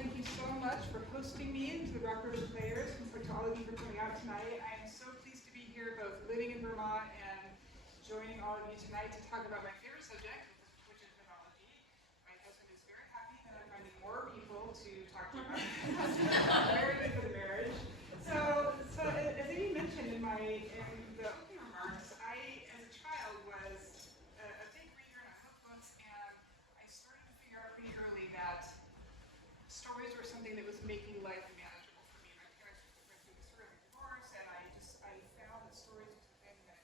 thank you so much for hosting me, and to the Rock River Players and for all of you for coming out tonight. I am so pleased to be here, both living in Vermont and joining all of you tonight to talk about my favorite subject, which is mythology. My husband is very happy that I'm finding more people to talk to about. Very good for the marriage. So as Amy mentioned in the opening remarks, I, as a child, was a big reader, and I loved books, and I started to figure out pretty early that stories were something that was making life manageable for me. My parents went through this early divorce, and I found that stories was a thing that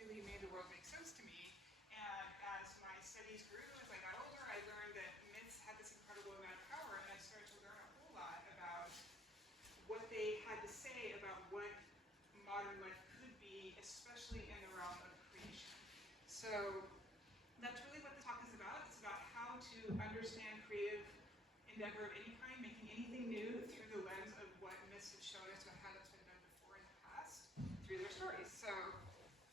really made the world make sense to me. And as my studies grew, as I got older, I learned that myths had this incredible amount of power, and I started to learn a whole lot about what they had to say about what modern life could be, especially in the realm of creation. So that's really what the talk is about. It's about how to understand creative endeavor of any kind, making anything new through the lens of what myths have shown us about how that's been done before in the past through their stories. So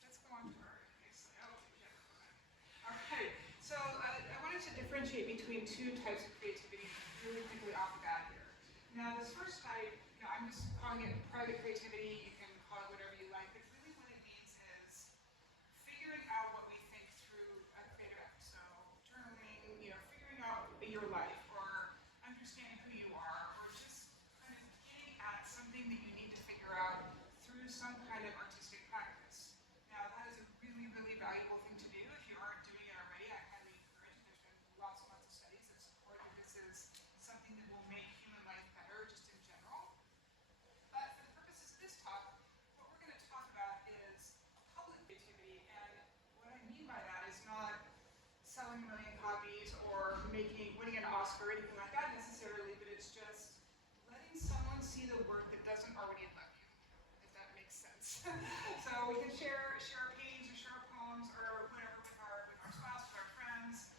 let's go on to our next slide. Oh, yeah. All right. So I wanted to differentiate between two types of creativity really quickly off the bat here. Now, this first type, I'm just calling it private creativity. You can call it whatever you like, but really what it means is figuring out what we think through a creative act. So journaling, figuring out your life, or understanding who you are, or just kind of getting at something that you need to figure out through some kind of artistic practice. Now, that is a really, really valuable thing to do. If you aren't doing it already, I highly encourage it. There's been lots and lots of studies that support that this is something that will make human life better just in general. But for the purposes of this talk, what we're going to talk about is public creativity, and what I mean by that is not selling 1 million copies or winning an Oscar or anything like that necessarily, but it's just letting someone see the work that doesn't already love you, if that makes sense. So we can share paintings or share poems or whatever with our spouse, with our friends,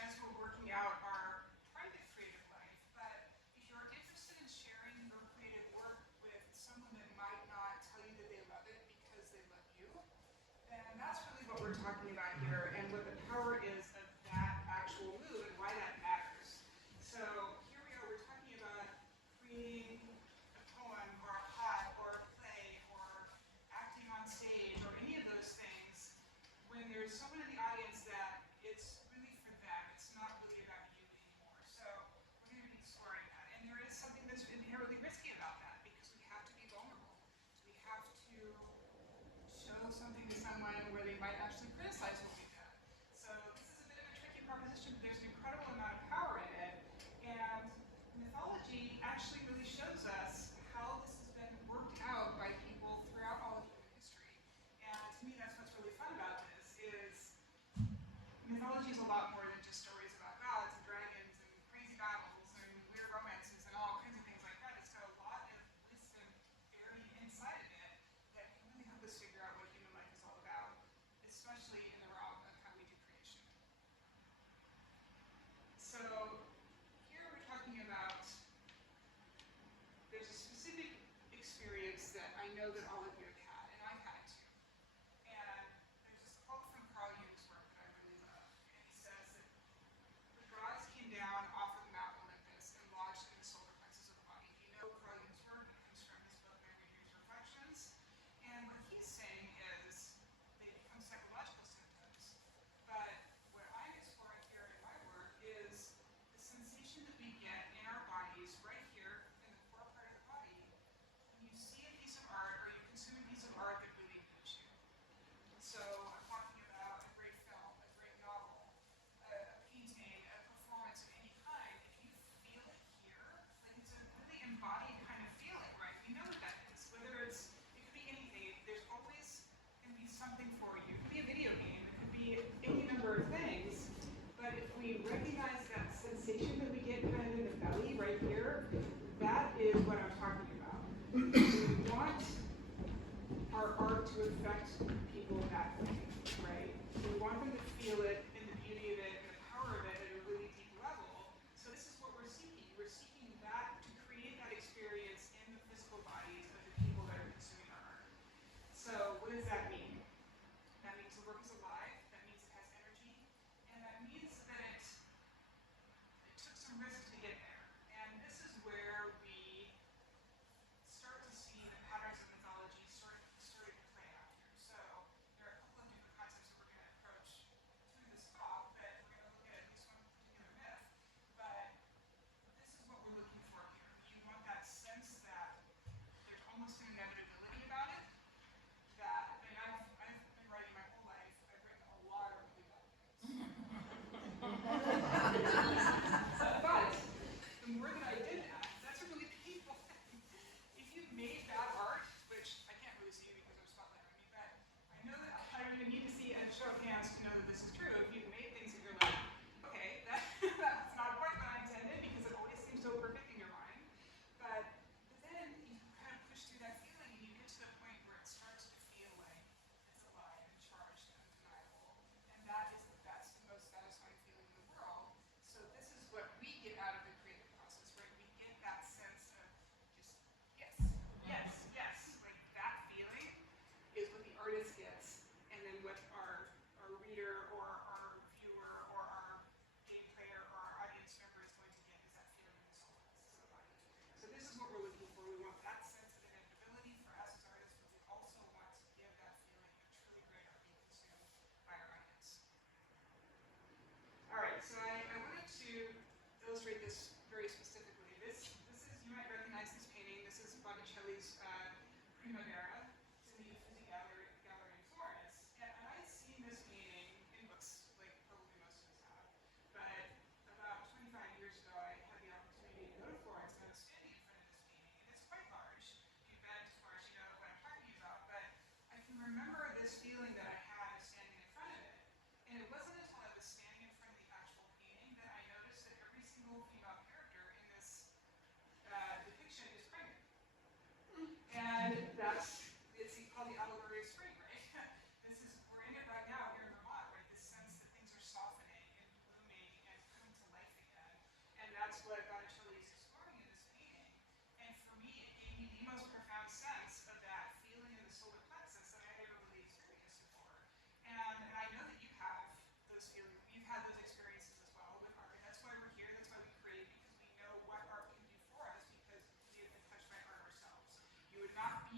as we're working out our private creative life. But if you're interested in sharing your creative work with someone that might not tell you that they love it because they love you, then that's really what we're talking about here, and what the power is of that actual move and why that matters. So here we are, we're talking about creating a poem or a plot or a play or acting on stage or any of those things when there's someone in the audience that it's really for them. It's not really about you anymore. So we're going to be exploring that. And there is something that's inherently risky about that, because we have to be vulnerable. We have to show something to someone where they might actually criticize what we've done. So this is a bit of a tricky proposition, but there's an incredible amount of power in it. And mythology actually really shows us how this has been worked out by people throughout all of human history. And to me, that's what's really fun about this, is mythology is a lot more than just stories about gods and dragons and crazy battles and weird romances and all kinds of things like that. It's got a lot of wisdom buried inside of it that can really help us figure out what human life is all about, especially in the realm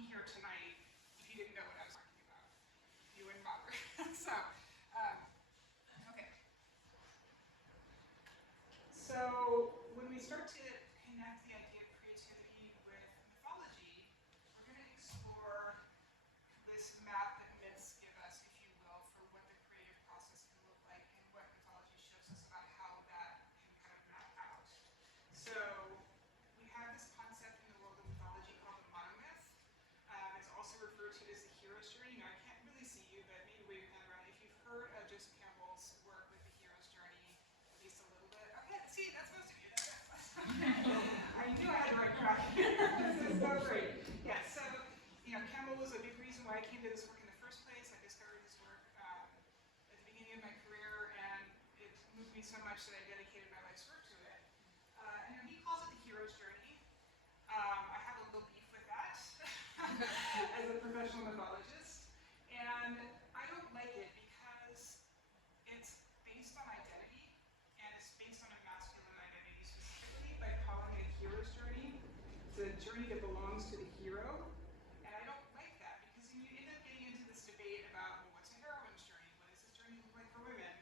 be here tonight if you didn't know what I was talking about. You wouldn't bother. Okay. So when we start to connect the idea of creativity with mythology, we're going to explore this map that myths give us, if you will, for what the creative process can look like and what mythology shows us about how that can kind of map out. So we have this concept in the world of mythology called the monomyth. It's also referred to as the hero's journey. Now I can't really see you, but maybe wave your hand around if you've heard of Joseph Campbell's work with the hero's journey, at least a little bit. Okay, see, that's most of you. I knew I had the right track. This is so great. Yeah, so Campbell was a big reason why I came to this work in the first place. I discovered his work at the beginning of my career, and it moved me so much that I dedicated my life's work to it. And he calls it the hero's journey. I have a little beef with that as a professional mythologist, and I don't like it because it's based on identity, and it's based on a masculine identity specifically by calling it a hero's journey. It's a journey that belongs to the hero, and I don't like that because then you end up getting into this debate about, well, what's a heroine's journey? What does this journey look like for women?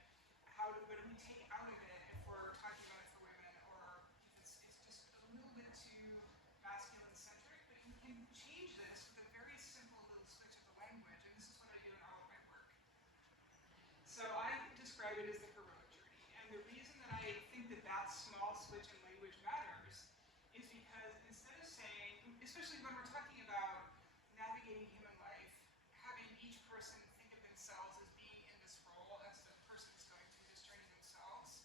What do we take out of it if we're talking about it for women, or if it's just a little bit too masculine-centric? But you can change this with a very simple little switch of the language, and this is what I do in all of my work. So I describe it as the heroic journey, and the reason that I think that that small switch in language matters is because instead of saying, especially when we're talking about navigating human life, having each person think of themselves as being in this role as the person who's going through this journey themselves,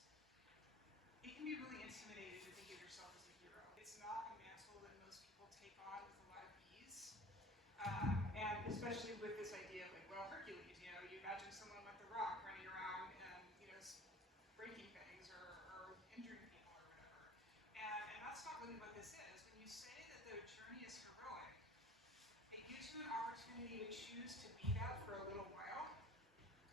it can be really intimidating to think of yourself as a hero. It's not a mantle that most people take on with a lot of ease, and especially with this idea of like, well, Hercules, you imagine someone like The Rock running around and breaking things or injuring people or whatever. And that's not really what this is. When you say that the journey is heroic, it gives you an opportunity to choose to be that for a little while.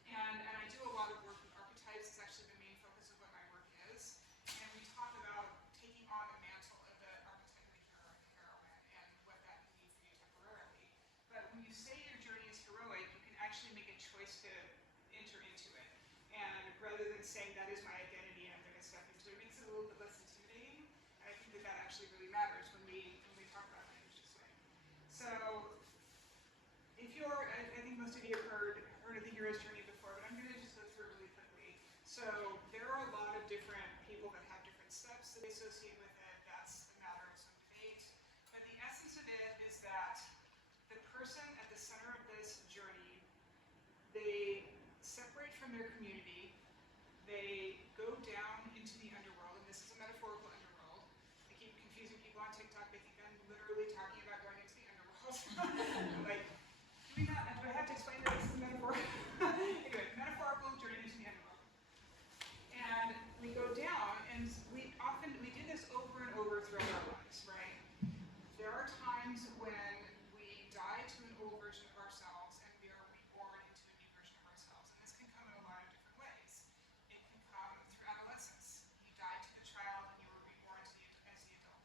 And I do a lot of work with archetypes. It's actually the main focus of what my work is. And we talk about taking on the mantle of the archetype of the hero and the heroine and what that can mean for you temporarily. But when you say your journey is heroic, you can actually make a choice to enter into it. And rather than saying that is my identity and I'm going to step into it, it makes it a little bit less intimidating. And I think that that actually really matters when we talk about language this way. So if I think most of you have heard of the hero's journey before, but I'm going to just go through it really quickly. So there are a lot of different people that have different steps that they associate with it. That's a matter of some debate. But the essence of it is that the person at the center of this journey, they separate from their community, they go down into the underworld, and this is a metaphorical underworld. I keep confusing people on TikTok, they think I'm literally talking about going into the underworld. I'm like, do I have to explain that this is a metaphor? Anyway, metaphorical journey into the underworld. And we go down, and we do this over and over throughout our lives, right? There are times when we die to an old version of ourselves, and we are reborn into a new version of ourselves. And this can come in a lot of different ways. It can come through adolescence. You die to the child, and you were reborn as the adult.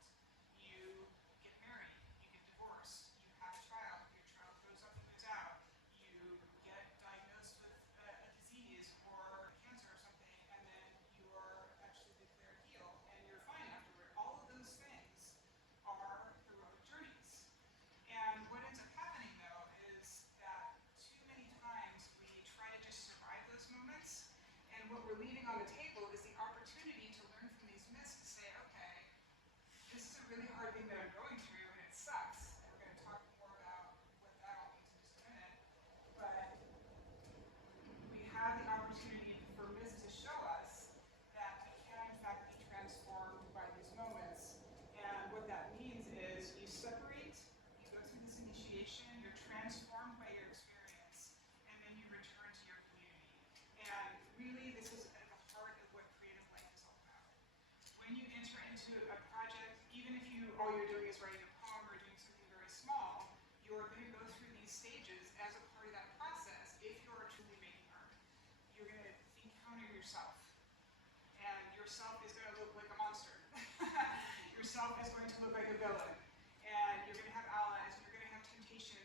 You get married. You get divorced. You have a child. Your child grows up and moves out. You get diagnosed with a disease or cancer or something, and then you are actually declared healed, and you're fine afterward. All of those things are heroic journeys. And what ends up happening, though, is that too many times we try to just survive those moments, and what we're leaving on the table is the opportunity to learn from these myths to say, okay, this is a really hard thing that I'm going through, and it sucks. And we're going to talk more about what that all means in just a minute. But we have the opportunity for myths to show us that we can, in fact, be transformed by these moments. And what that means is you separate, you go through this initiation, you're transformed by your experience, and then you return to your community. And really, this is at the heart of what creative life is all about. When you enter into a project, even if all you're doing is writing a poem or doing something very small, you're going to go through these stages as a part of that process if you are truly making art. You're going to encounter yourself. And yourself is going to look like a monster. Yourself is going to look like a villain. And you're going to have allies, and you're going to have temptations,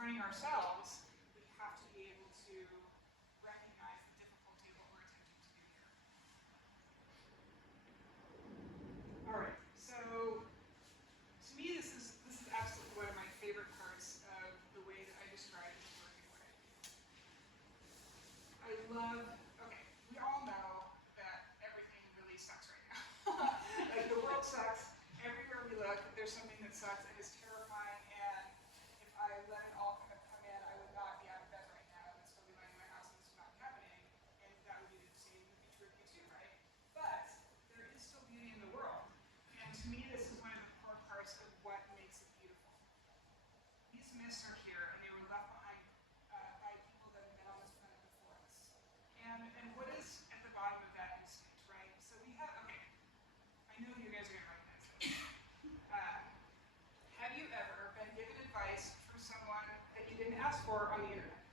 confronting ourselves, we have to be able to recognize the difficulty of what we're attempting to do here. All right, so to me, this is absolutely one of my favorite parts of the way that I describe this work and what I do. I love, okay, we all know that everything really sucks right now. Like the world sucks, everywhere we look, there's something that sucks and is terrifying, and if I let it all kind of come in, I would not be out of bed right now and still be lying in my house and this would not be happening, and that would be the same, would be true of you too, right? But there is still beauty in the world, and to me this is one of the core parts of what makes it beautiful. These myths are here, and they were left behind by people that have been on this planet before us. And what is at the bottom of that instinct, right? So we have, okay, I know you guys are going to recognize this. Have you ever been given advice from someone that you didn't ask for on the internet?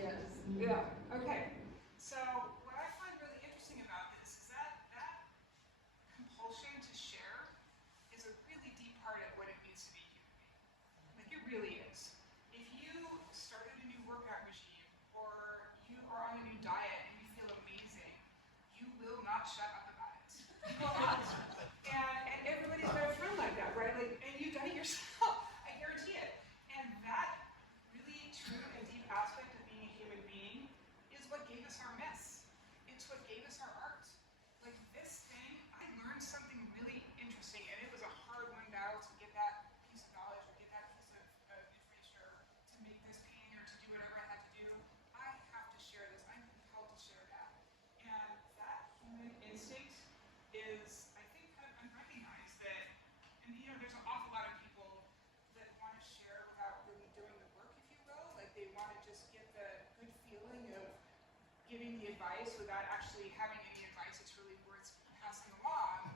Yes. Yeah, okay. So what I find really interesting about this is that compulsion to share is a really deep part of what it means to be a human being. Like it really is. If you started a new workout regime or you are on a new diet and you feel amazing, you will not shut up about it. You will not. And everybody's got a friend like that, right? Like, and you've done it yourself. I guarantee it. And that really true and deep aspect of being a human being is what gave us our mess. It's what gave us our art. Like this thing, I learned something really interesting, and it was a hard one battle to get that piece of knowledge or get that piece of information or to make this painting or to do whatever I had to do. I have to share this. I'm compelled to share that. And that human instinct is, I think, kind of unrecognized that, and you know, there's an awful lot of people that want to share without really doing the work, if you will. Like they want to just get the good feeling of giving the advice without actually having any advice that's really worth passing along.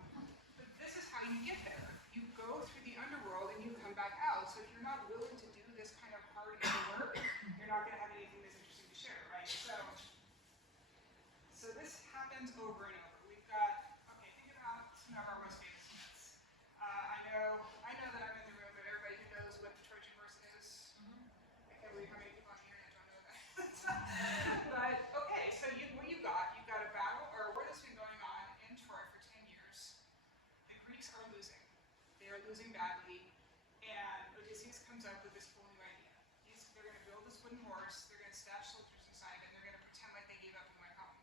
But this is how you get there. You go through the underworld and you come back out. So if you're not willing to do this kind of hard inner work, you're not going to have anything that's interesting to share, right? So this happens over and over. We've got, okay, think about some of our most famous myths. I know that I'm in the room, but everybody who knows what the Trojan horse is, I can't believe how many people on the internet don't know that. But okay, so what you've got a battle, or a war that's been going on in Troy for 10 years. The Greeks are losing. They are losing badly, and Odysseus comes up with this whole new idea. They're going to build this wooden horse, they're going to stash soldiers inside, and they're going to pretend like they gave up and went home.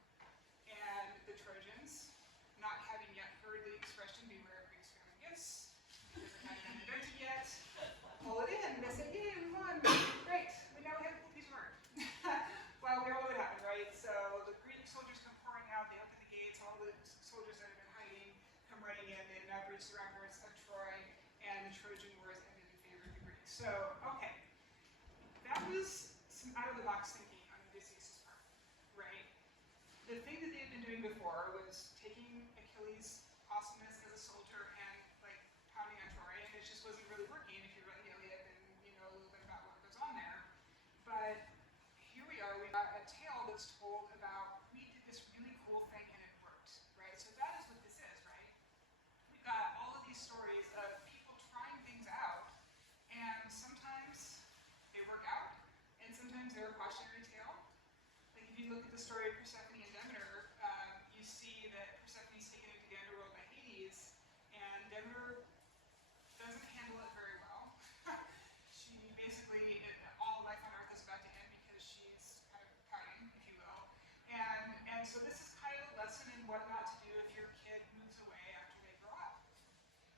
And the Trojans, not having yet heard the expression, beware of Greeks fearing gifts, because it hadn't been invented yet, pull it in, and they say, yay, we won, great, but now we have a cool piece of art. Well, we all know what happened, right? So the Greek soldiers come pouring out, they open the gates, all the soldiers that have been hiding come running in, they now breach the ramparts of Troy, and the Trojan War is ended in favor of the Greeks. So, okay, that was some out-of-the-box thinking on Odysseus' part, right? The thing that they had been doing before was taking Achilles' awesomeness as a soldier and like pounding on Troy, and it just wasn't really working. If you read the Iliad, and you know a little bit about what goes on there, but here we are. We've got a tale that's told about we did this really cool thing and it worked, right? So that is what this is, right? We've got all of these stories of people trying things out, and sometimes they work out, and sometimes they're a cautionary tale. Like if you look at the story of Persephone and Demeter, you see that Persephone's taken into the underworld by Hades, and Demeter doesn't handle it very well. She basically, all life on Earth is about to end because she's kind of pouting, if you will. And so this is kind of a lesson in what not to do if your kid moves away after they grow up.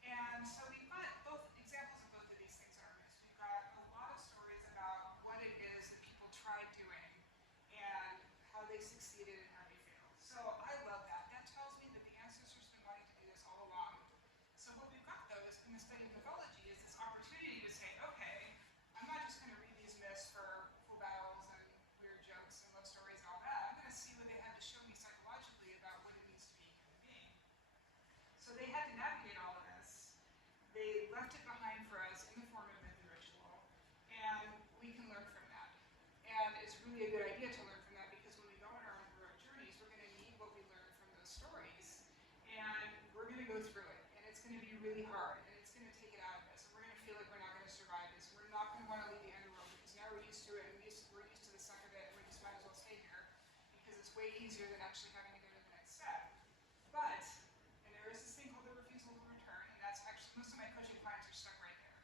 And so we've got both examples of both of these things in our midst. We've got a lot of stories about what it is that people tried doing and how they succeeded and how they failed. So I love that. That tells me that the ancestors have been wanting to do this all along. So what we've got, though, is in the study of mythology is this opportunity to say, okay, I'm not just going to read these myths for cool battles and weird jokes and love stories and all that. I'm going to see what they have to show me psychologically about what it means to be a human being. So they had to navigate all of this. They left it behind for us in the form of myth and ritual, and we can learn from that. And it's really a good idea to learn from that because when we go on our own heroic journeys, we're going to need what we learned from those stories, and we're going to go through it, and it's going to be really hard, and it's going to take it out of us, and we're going to feel like we're not going to survive this. We're That's way easier than actually having to go to the next step. But, and there is this thing called the refusal to return, and that's actually, most of my coaching clients are stuck right there.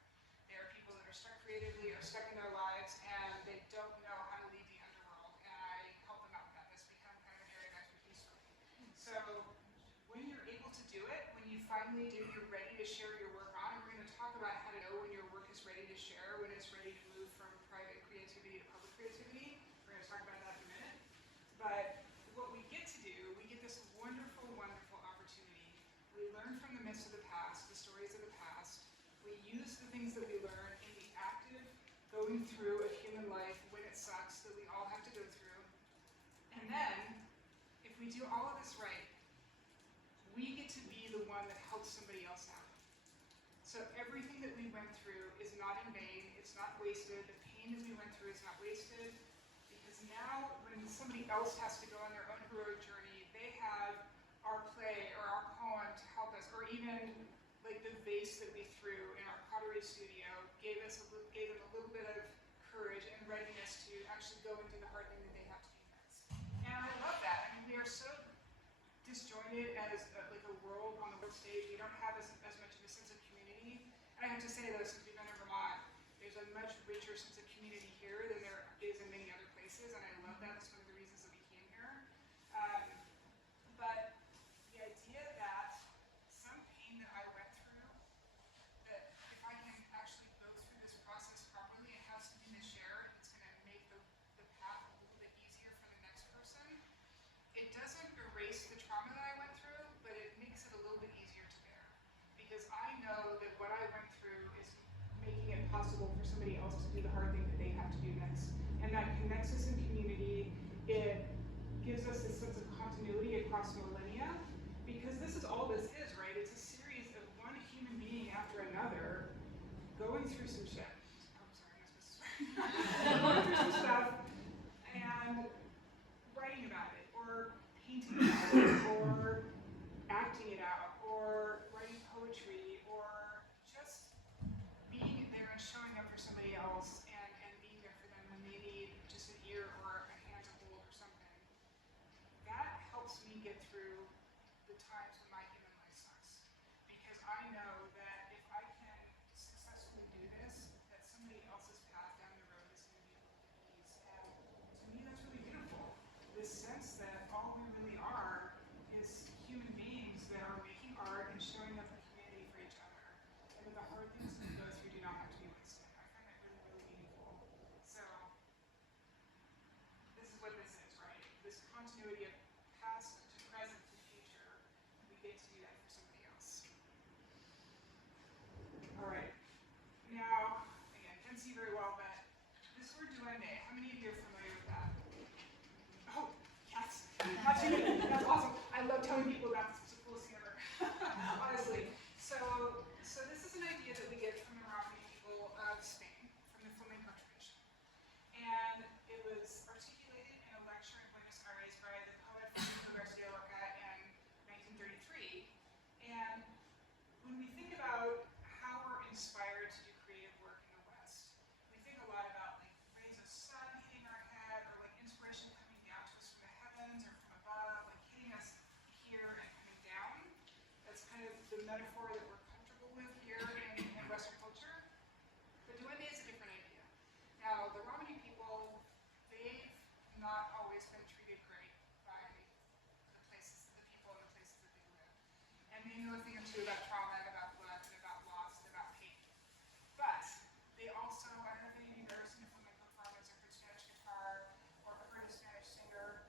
They are people that are stuck creatively, or stuck in their lives, and they don't know how to leave the underworld, and I help them out with that. That's become kind of an area of expertise for me. So, when you're able to do it, when you finally do, you're ready to share your work on, and we're going to talk about how to know when your work is ready to share, when it's ready to move from private creativity to public creativity. We're going to talk about that in a minute. But what we get to do, we get this wonderful, wonderful opportunity. We learn from the myths of the past, the stories of the past. We use the things that we learn in the active going through of human life when it sucks that we all have to go through. And then, if we do all of this right, we get to be the one that helps somebody else out. So everything that we went through is not in vain, it's not wasted, the pain that we went through is not wasted, because now when somebody else has to go on their own heroic journey, they have our play or our poem to help us, or even like the vase that we threw in our pottery studio gave them a little bit of courage and readiness to actually go and do the hard thing that they have to do next. And I love that. I mean, we are so disjointed as like a world on the world stage. We don't have as much of a sense of community. And I have to say though, since we've been in Vermont, there's a much richer sense of community here than there is in many other places, and I love that. That's one of the reasons that we came here. But the idea that some pain that I went through, that if I can actually go through this process properly and have something to share, it's going to make the path a little bit easier for the next person. It doesn't erase the trauma that I went through, but it makes it a little bit easier to bear. Because I know that what I went through is making it possible for somebody else to do the hard thing that they have to do next. And that connects us in community. It gives us this sense of continuity across millennia. Because this is all this is, right? It's a series of one human being after another going through some shit. Oh, I'm sorry, I'm not supposed to swear. Going through some stuff and writing about it, or painting about it, or acting it out, or writing poetry, or just being there and showing up for somebody else and being there for them when they need just an ear or a hand to hold or something. That helps me get through the times when my human life sucks. Because I know that if I can successfully do this, that somebody else's path down the road is going to be a little bit easy. And to me, that's really beautiful. This sense that all we really are is human beings that are making art and showing up in community for each other. And that the hard things that we go through do not have to be wasted. I find that really, really meaningful. So, this is what this is, right? This continuity of past to present to future. We get to do that for somebody else. All right. Now, again, can't see very well, but this word duende, how many of you are familiar with that? Oh, yes. Not too many. That's awesome. I love telling people about this. It's the coolest thing ever. Honestly. So this is an idea that we get from the Romani people of Spain, from the flamenco tradition. And it was articulated in a lecture in Buenos Aires by the poet Francisco Garcia Lorca in 1933. And when we think about how we're inspired to do creative work in the West, we think a lot about like rays of sun hitting our head, or like inspiration coming down to us from the heavens or from above, like hitting us here and coming down. That's kind of the metaphor that we're comfortable with here in Western culture. But duende is a different idea. Now, the Romani people, they've not always been treated great by the people and the places that they live. And they know a thing or two about trauma and about blood and about loss and about pain. But they also, I don't know if any of you have ever seen a flamenco performance or heard Spanish guitar or heard a Spanish singer.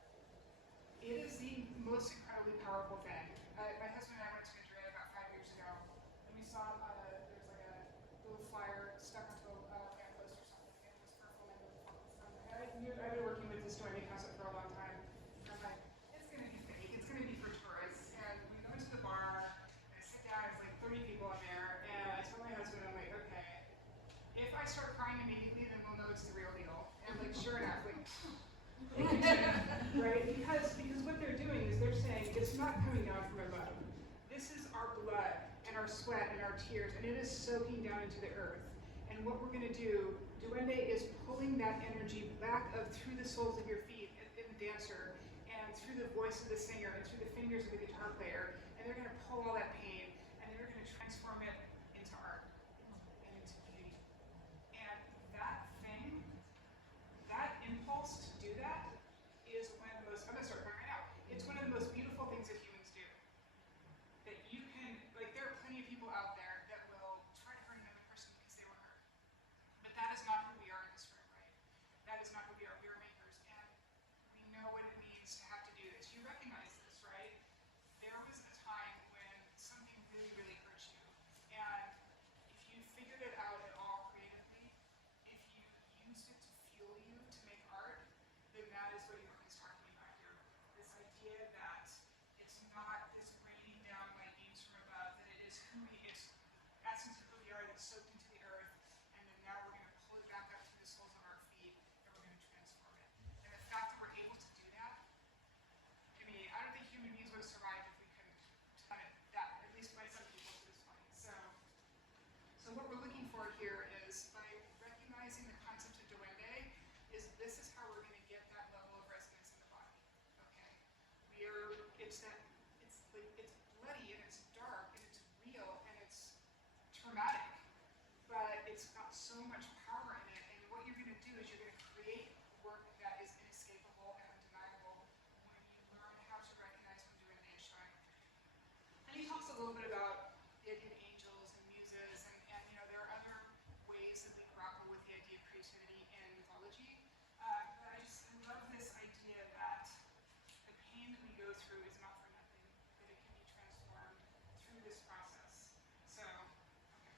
It is the most incredibly powerful thing. My husband and I went to Madrid about 5 years ago, and we saw there's like a little flyer stuck onto a lamppost or something, and it was for flamenco performance. I've been working with this duende concept for a long time. And I'm like, it's going to be fake. It's going to be for tourists. And we go into the bar, and I sit down, there's like 30 people in there, and I told my husband, I'm like, okay, if I start crying immediately, then we'll know it's the real deal. And like, sure enough, like, right? Because what they're doing is they're saying it's not coming down from above. This is our blood and our sweat and our tears, and it is soaking down into the earth. And what we're going to do, duende is pulling that energy back up through the soles of your feet in the dancer, and through the voice of the singer and through the fingers of the guitar player, and they're going to pull all that pain and they're going to transform it into art and into beauty. And that thing, that impulse to do that is one of the most, I'm going to start crying right now, it's one of the most beautiful things that humans do. That you can, like there are plenty of people out there that will try to hurt another person because they were hurt. But that is not who we are in this room, right? That is not who we are. We are makers, and we know what it means to have to do this. You recognize this, right? There was a time when something really, really hurt you, and if you figured it out at all creatively, if you used it to fuel you to make art, then that is what Johan's talking about here. This idea that it's not this raining down like beams from above, that it is who we, it's essence of who we are that's soaked into the earth, and then now we're going to pull it back up through the soles of our feet, and we're going to transform it. And the fact that we're able to do that, I mean, I don't think human beings would have survived if we couldn't have done it that, at least by some people to this point. So what we're looking for here is, by recognizing the concept of duende, is this is how we're going to get that level of resonance in the body. Okay, it's bloody and it's dark and it's real and it's traumatic, but it's got so much power in it. And what you're going to do is you're going to create work that is inescapable and undeniable when you learn how to recognize when duende is showing. And he talks a little bit about the idea of angels and muses, and you know, there are other ways that we grapple with the idea of creativity in mythology. But I love this idea that the pain that we go through is not for nothing, that it can be transformed through this process. So, okay.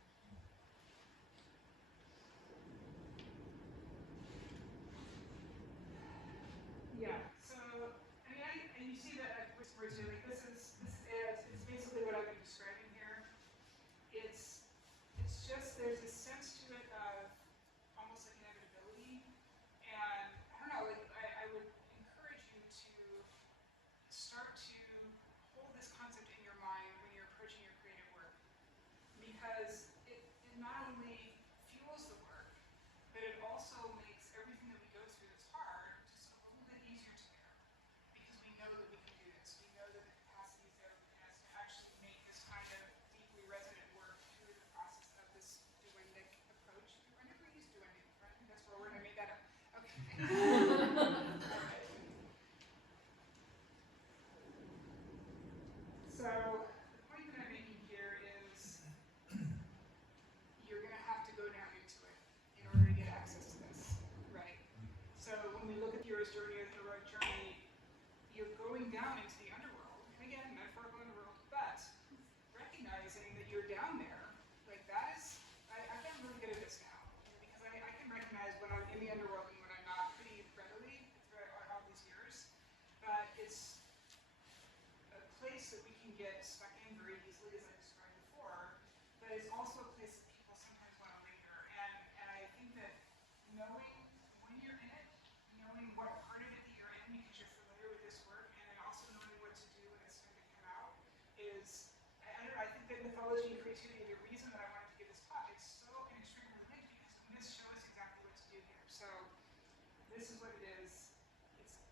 Yeah, so, I mean, and you see that we're doing, this is it. It's basically what I've been describing here. It's just, there's a sense to it of almost like inevitability. And I don't know, like I would encourage you to start to hold this concept in your mind when you're approaching your creative work. Because it not only fuels the work, but it also makes everything that we go through that's hard just a little bit easier to bear. Because we know that we can do this. We know that the capacity is there within us to actually make this kind of deeply resonant work through the process of this duendic approach. I never used duendic, right? I think that's where I made that up. Okay. Right. So the point that I'm making here is you're going to have to go down into it in order to get access to this, right? So when we look at the hero's journey or the heroic journey, you're going down into the underworld. And again, metaphorical underworld, but recognizing that you're down there, like that is, I've gotten really good at this now, because I can recognize when I'm in the underworld and when I'm not pretty readily throughout all these years. But it's a place that we can get stuck in very easily, as I described before, but it's also a place that people sometimes want to linger. And I think that knowing when you're in it, knowing what part of it that you're in because you're familiar with this work, and then also knowing what to do when it's time to come out is, I don't know, I think that mythology and creativity, the reason that I wanted to give this talk, it's so inextricably linked because myths show us exactly what to do here. So this is what it is.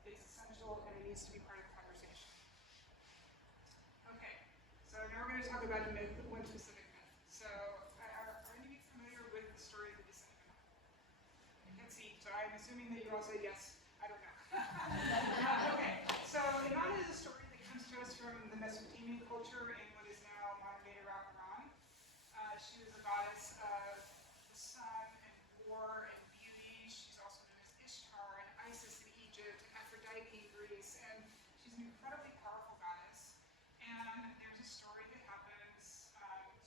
It's essential and it needs to be part of the conversation. Okay, so now we're going to talk about a myth, one specific myth. So are any of you familiar with the story of the descent of Imad? I can't see, so I'm assuming that you all say yes. I don't know. Okay, so Imad is a story that comes to us from the Mesopotamian culture in what is now modern-day Iraq, Iran. She was a goddess of the sun and war and beauty. She's also known as Ishtar and Isis in Egypt and Aphrodite in Greece, and she's an incredibly powerful goddess. And there's a story that happens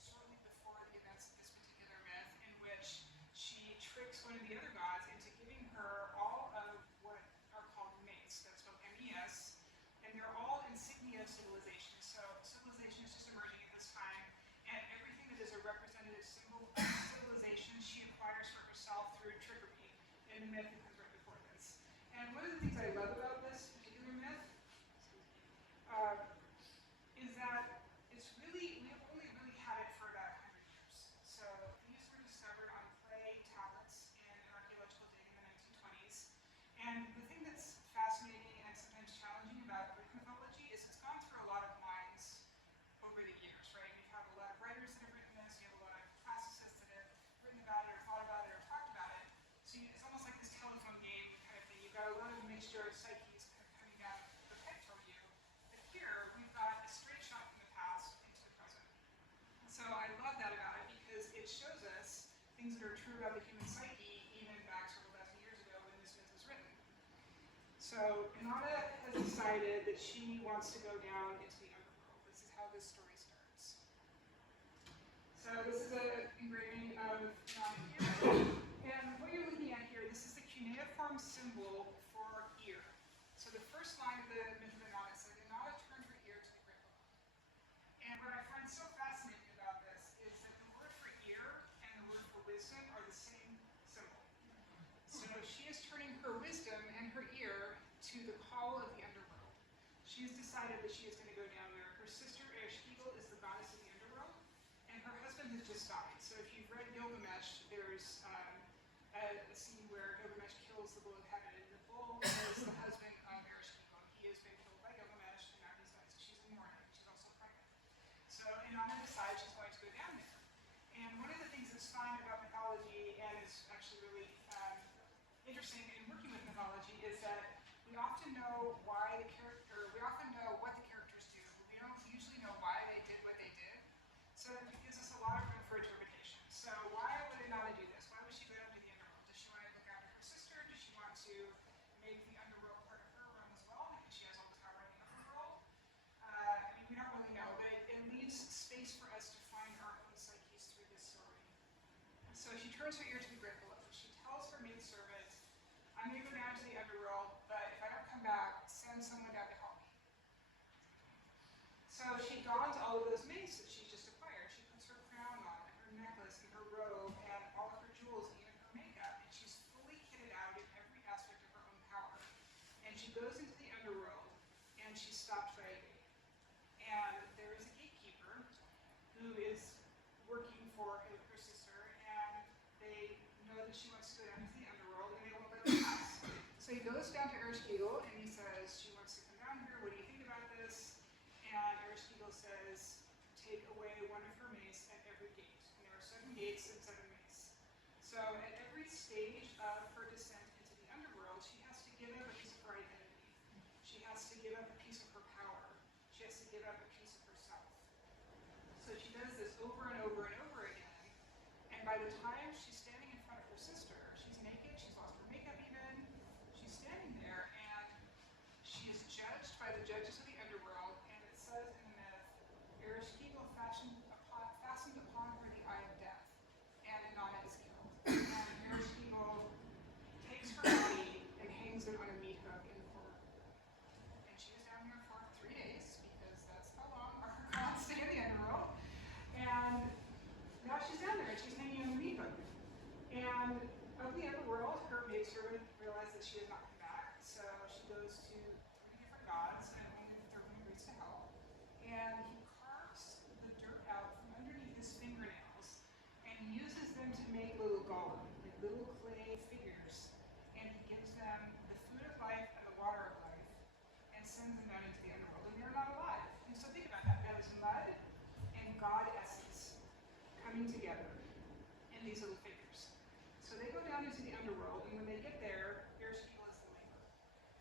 shortly before the events of this particular myth, in which she tricks one of the other gods into giving her all of what are called mates. That's spelled M-E-S, and they're all insignia of civilization. So civilization is just emerging at this time, and everything that is a representative symbol of civilization she acquires for herself through trickery in the myth that comes right before this. And one of the things I love about this particular myth is that it's really, we've only really had it for about 100 years. So these were discovered on clay tablets in an archaeological dig in the 1920s. And the thing that's fascinating and sometimes challenging about So Inanna has decided that she wants to go down into the underworld. This is how this story starts. So this is an engraving of Inanna here. And what you're looking at here, this is the cuneiform symbol for ear. So the first line of the myth of Inanna says, Inanna turned her ear to the great below. And what I find so fascinating about this is that the word for ear and the word for wisdom are the same symbol. So she is turning her wisdom and her ear to the call of the underworld. She has decided that she is going to go down there. Her sister Ereshkigal is the goddess of the underworld, and her husband has just died. So if you've read Gilgamesh, there's a scene where Gilgamesh kills the bull of heaven, and the bull is the husband of Ereshkigal. He has been killed by Gilgamesh, and now he's died. So she's in mourning. She's also pregnant. So Inanna decides she's going to go down there. And one of the things that's fun about mythology, and is actually really interesting in working with mythology, is that we often know why the character, we often know what the characters do, but we don't usually know why they did what they did. So it gives us a lot of room for interpretation. So why would Inanna do this? Why would she go down to the underworld? Does she want to look after her sister? Does she want to make the underworld part of her realm as well, because she has all the power in the underworld? I mean, we don't really know, but it leaves space for us to find our own psyches through this story. So she turns her ear to the great below. She tells her maidservant, I'm going to go down to the underworld, but if I don't come back, send someone down to help me. So she dons all of those mace that she's just acquired. She puts her crown on, and her necklace, and her robe, and all of her jewels, and even her makeup, and she's fully kitted out in every aspect of her own power. And she goes into the underworld, and she's stopped by a gate. And there is a gatekeeper who is working for her sister, and they know that she wants to go down into the underworld, and they won't let her pass. So he goes down to Ereshkigal, and he says, she wants to come down here, what do you think about this? And Ereshkigal says, take away one of her mace at every gate. And there are 7 gates and 7 mace. So at every stage of her descent into the underworld, she has to give up a piece of her identity. She has to give up a piece of her power. She has to give up a piece of herself. So she does this over and over and over again. And by the time she's standing in front of her sister, she's naked, she's lost her makeup even, she's standing there, and she is judged by the judges of the underworld, and it says in the myth, Ereshkigal fastened upon her the eye of death, and Inanna is killed. And Ereshkigal takes her body and hangs it on a meat hook in the corner. And she was down there for 3 days, because that's how long our gods stay in the underworld. And now she's down there, and she's hanging on the meat hook. And of the underworld, her maidservant realized that she had not come back, so she goes to 3 different gods, and only the third one agrees to help. And he carves the dirt out from underneath his fingernails, and uses them to make little golem, like little clay figures. And he gives them the food of life and the water of life, and sends them out into the underworld, and they're not alive. And so think about that. That is mud and God essence coming together in these little figures. So they go down into the underworld, and when they get there, Ereshkigal is the labor.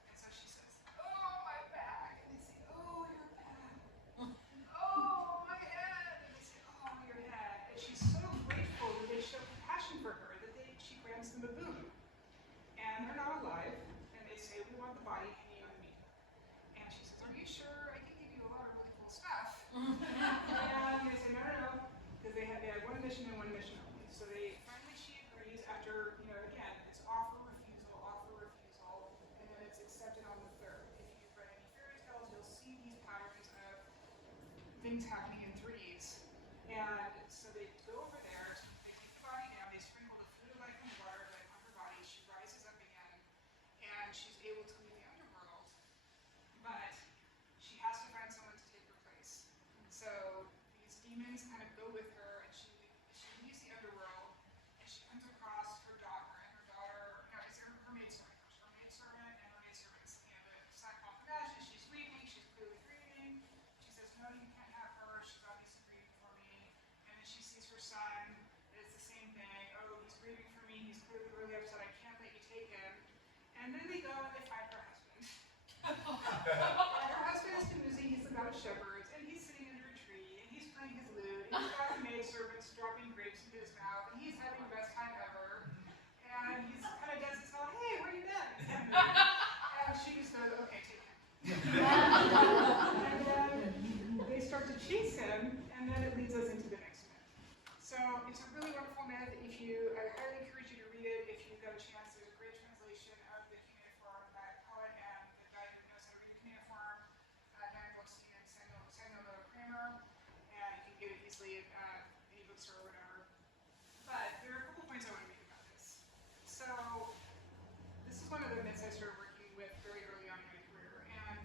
And so she says, oh, my back. And they say, oh, your back. Oh, my head. And they say, oh, your head. And she's so grateful that they show compassion for her that she grants them a boon. And they're not alive, and they say, we want the body hanging on the meat hook. And she says, are you sure? I can give you a lot of really cool stuff. And they say, no, because they had one mission and one mission only. So finally she agrees after, again, it's offer, refusal, and then it's accepted on the third. If you've read any fairy tales, you'll see these patterns of things happening in threes. And so they go over there, they take the body down, they sprinkle the food of life and water of life on her body, she rises up again, and she's able to leave the underworld. But she has to find someone to take her place. So these demons kind of go with her, and she leaves the underworld, and she comes across her daughter, and it's her maidservant. Her maidservant and her maidservant's, the sackcloth and ashes. She's weeping, she's clearly grieving. She says, no, you can't have her. She's obviously grieving for me. And then she sees her son, and it's the same thing. Oh, he's grieving for me. He's clearly really upset. I can't let you take him. And then they go and they find her husband. Her husband is Tamuzi. He's the god of shepherds, and he's sitting under a tree, and he's playing his lute, and he's got the maidservants dropping grapes into his mouth, and he's having the best time ever. And he's kind of does this all, hey, where you been? And she's And then they start to chase him, and then it leads us into the next myth. So it's a really wonderful myth. I highly encourage you to read it if you've got a chance. There's a great translation of the cuneiform by a poet and the guy who knows how to read cuneiform, Samuel Kramer, and you can get it easily at any bookstore or whatever. But there are a couple points I want to make about this. So this is one of the myths I started working with very early on in my career. And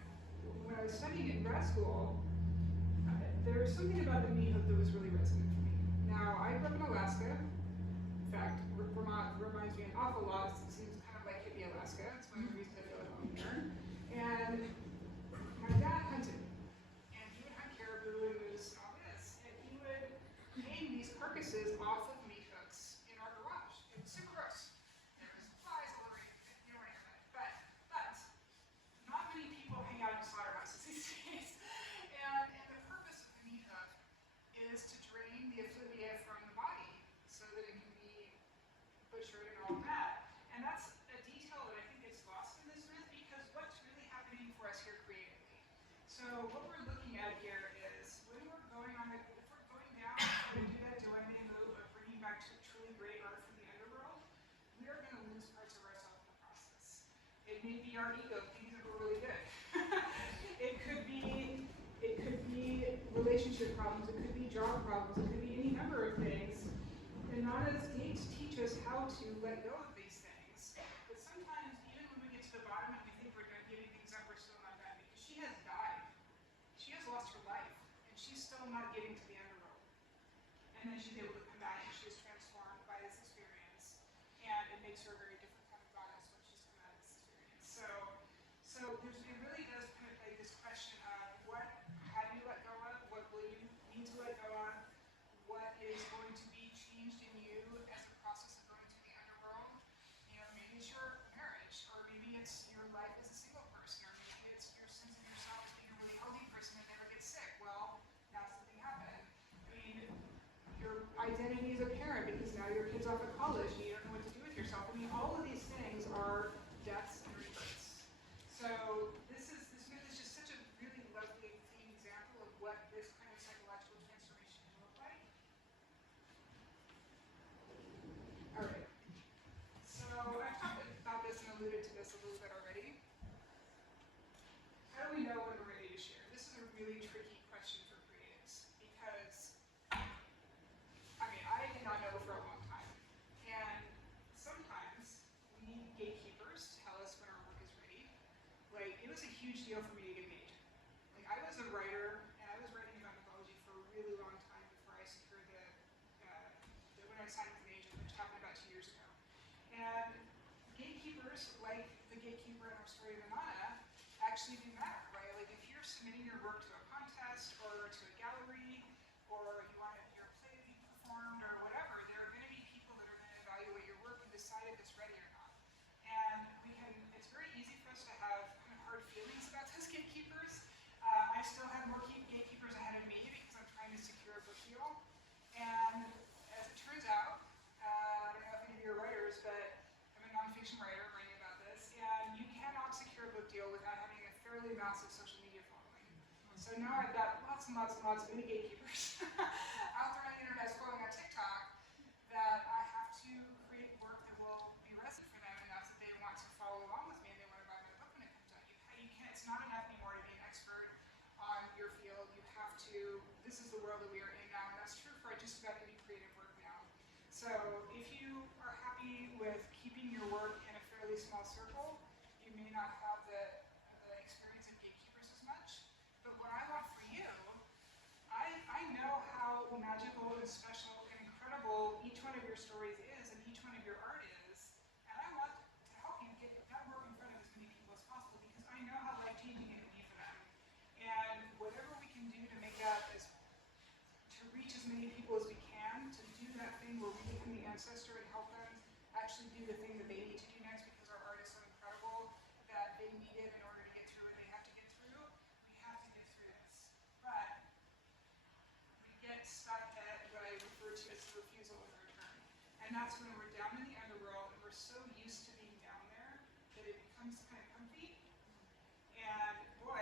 when I was studying in grad school, there was something about the meat hook that was really resonant for me. Now, I grew up in Alaska. In fact, Vermont reminds me an awful lot. It seems kind of like hippie Alaska. It's one of the reasons I feel at home here. And my dad hunted. And he would hunt caribou and moose and all this. And he would hang these carcasses off of meat hooks in our garage. It was super gross. There was flies all over you. You don't want to hear that. But not many people hang out in slaughterhouses these days. And the purpose of the meat hook is to drain the effluvia from the body so that it can be butchered and all that. And that's a detail that I think gets lost in this myth because what's really happening for us here creatively. So what we're looking at here is when we're going on if we're going down to do that Joanne move of bringing back to truly great art from the underworld, we are going to lose parts of ourselves in the process. It may be our ego, things that were really good. It could be relationship problems, it could be job problems, it could be any number of things. And Nana's gates teach us how to let go of these things. But sometimes, even when we get to the bottom and we think we're done giving things up, we're still not done because she has died. She has lost her life, and she's still not getting to the underworld. And then she's able to come back and she is transformed by this experience. And it makes her a very different kind of goddess when she's come out of this experience. So it really does kind of play this question of how do you let go of? What will you need to let go of? What is going to be changed in you as a process of going to the underworld? Maybe it's your marriage, or maybe it's your life as a single person, or maybe it's your sense of yourself as being a really healthy person that never gets sick. Well, now something happened. Your identity as a parent because now your kid's off at college and you don't know what to do with yourself. All of these things are deaths and rebirths. So this myth is just such a really lovely, clean example of what this kind of psychological transformation can look like. All right. So I've talked about this and alluded to this a little bit already. How do we know when we're ready to share? This is a really tricky question for creatives because I did not know for a long time. And sometimes we need gatekeepers to tell us when our work is ready. It was a huge deal for me to get made. I was a writer, and I was writing about mythology for a really long time before I secured when I signed with an agent, which happened about 2 years ago. And gatekeepers, like the gatekeeper in our story of Anana, actually do matter, right? If you're submitting your work to a contest or to a gallery, or you want your play to be performed or whatever, there are going to be people that are going to evaluate your work and decide if it's ready or not. And it's very easy for us to have kind of hard feelings about those gatekeepers. I still have more gatekeepers ahead of me because I'm trying to secure a book deal. And as it turns out, I don't know if any of you are writers, but I'm a nonfiction writer writing about this, and you cannot secure a book deal without having a fairly massive social media following. So now I've got lots and lots and lots of mini gatekeepers out there on the internet scrolling on TikTok that I have to create work that will be resonant for them enough that they want to follow along with me and they want to buy my book when it comes out. You can't, it's not enough anymore to be an expert on your field. You have to, this is the world that we are in now, and that's true for just about any creative work now. So if you are happy with keeping your work in a fairly small circle, you may not have the experience of gatekeepers as much. But what I want for you, I know how magical and special and incredible each one of your stories is and each one of your art is. And I want to help you get that work in front of as many people as possible because I know how life-changing it can be for them. And whatever we can do to make that to reach as many people as we can, to do that thing where we become the ancestor and help them actually do the thing that they need to do next because our art is so incredible that they need it in order to get through what they have to get through. We have to get through this. But we get stuck at what I refer to as the refusal of return. And that's when we're down in the underworld and we're so used to being down there that it becomes kind of comfy. And boy,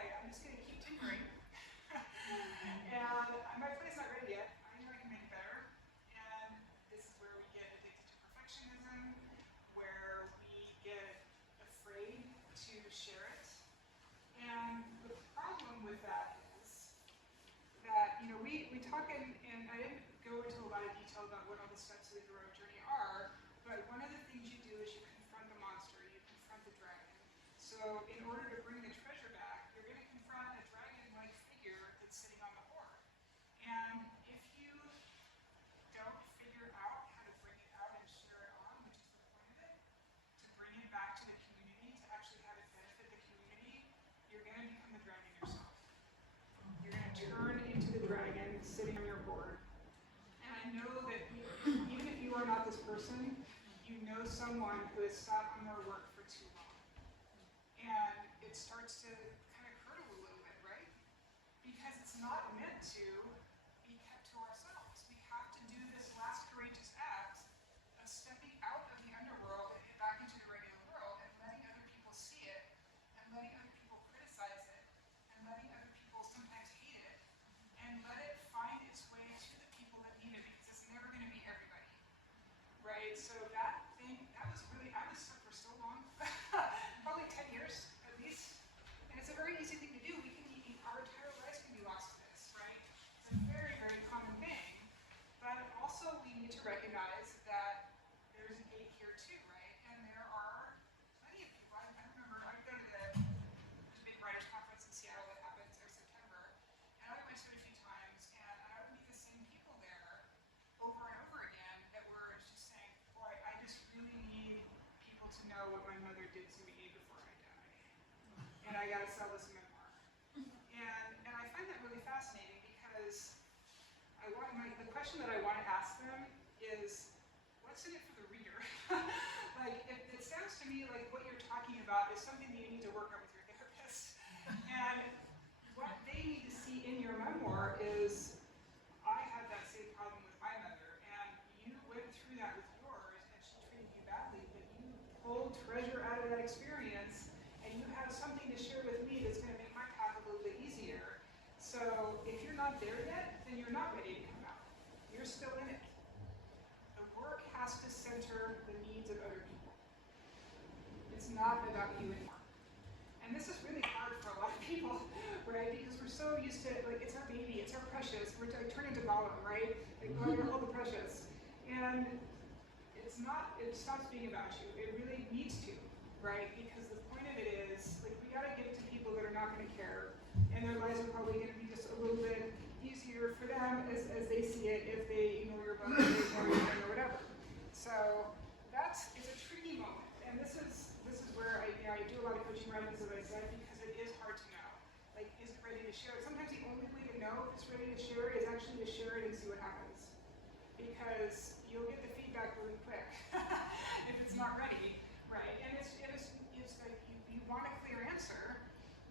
So in order to bring the treasure back, you're going to confront a dragon-like figure that's sitting on the hoard. And if you don't figure out how to bring it out and share it on, which is the point of it, to bring it back to the community, to actually have it benefit the community, you're going to become the dragon yourself. You're going to turn into the dragon sitting on your board. And I know that even if you are not this person, you know someone who has sat on their work for too long. And it starts to kind of curdle a little bit, right? Because it's not meant to be kept to ourselves. We have to do this last courageous act of stepping out of the underworld and back into the regular world and letting other people see it and letting other people criticize it and letting other people sometimes hate it and let it find its way to the people that need it, because it's never going to be everybody, right? So that thing, that was really, I was stuck for so long, probably 10 years at least, and it's a very easy thing to do. We can be, our entire lives can be lost to this, right? It's a very, very common thing, but also we need to recognize that there's a gate here too, right? And there are plenty of people. I remember I go to there's a big writers conference in Seattle that happens every September, and I went to it a few times, and I would meet the same people there over and over again that were just saying, boy, I just really need people to know what my mother did to me before I died. And I gotta sell this memoir. And I find that really fascinating because the question that I want to ask them is, what's in it for the reader? Like, it sounds to me like what you're talking about is something that you need to work on with your therapist. And what they need to see in your memoir is, I had that same problem with my mother, and you went through that with yours, and she treated you badly, but you pulled treasure out of that experience, and you have something to share with me that's going to make my path a little bit easier. So if you're not there yet, then you're not ready to come out. You're still in it. The work has to center the needs of other people. It's not about you anymore. And this is really hard for a lot of people, right? Because we're so used to, like, it's our baby, it's our precious. We're like, turn into Gollum, right? Like, oh, you're all the precious. And it's not, it stops being about you. It really needs to, right? Because the point of it is, like, we gotta give it to people that are not gonna care. And their lives are probably gonna be just a little bit easier for them as they see it, if they ignore your book or they ignore your thing or whatever. So it's a tricky moment. And this is where I do a lot of coaching around this, as I said, because it is hard to know. Like, is it ready to share it? Sometimes the only way to know if it's ready to share it is actually to share it and see what happens. Because you'll get the feedback really quick if it's not ready, right? And it's like you want a clear answer,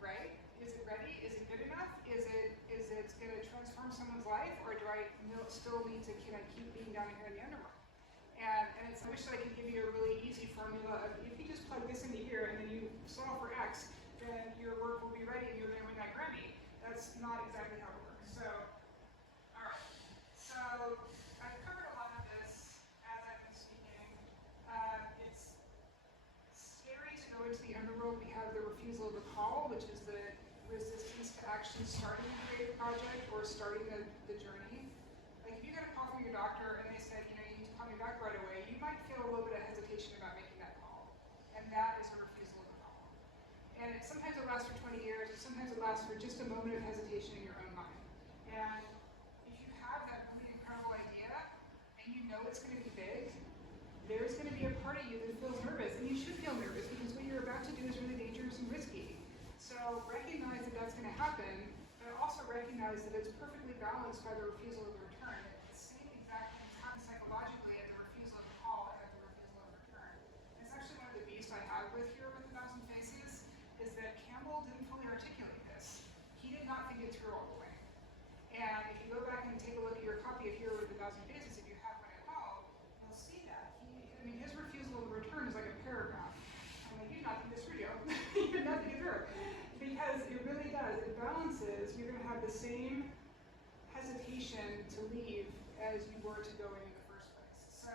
right? Is it ready? Is it good enough? Is it going to transform someone's life, or do I still need to keep being down here in the underworld? And I wish that I could give you a really easy formula of, if you just plug this into here and then you solve for X, then your work will be ready and you're going to win that Grammy. That's not exactly how it works. So, all right. So I've covered a lot of this as I've been speaking. It's scary to go into the underworld. We have the refusal of the call, which is the resistance to actually starting a creative project or starting the journey. Like, if you got a call from your doctor and they said, you need to call me back right away, you might feel a little bit of hesitation about making that call. And that is a refusal of the call. And sometimes it lasts for 20 years, and sometimes it lasts for just a moment of hesitation in your own mind. And if you have that really incredible idea, and you know it's going to be big, there's going to be a part of you that feels nervous. And you should feel nervous, because what you're about to do is really dangerous and risky. So recognize that that's going to happen, but also recognize that it's perfectly balanced by the refusal of the return. The same exact things happen psychologically at the refusal of the call and at the refusal of return. And it's actually one of the beasts I have with Here with 1,000 Faces, is that Campbell didn't fully articulate this. He did not think it through all the way. And if you go back and take a look at your copy of Here with 1,000 Faces, if you have one at home, you'll see that. His refusal of return is like a paragraph. I'm like, you did not think this through, Joe. You did not think it through. Because it really does. It balances. You're going to have the same hesitation to leave as you were to go in the first place. So,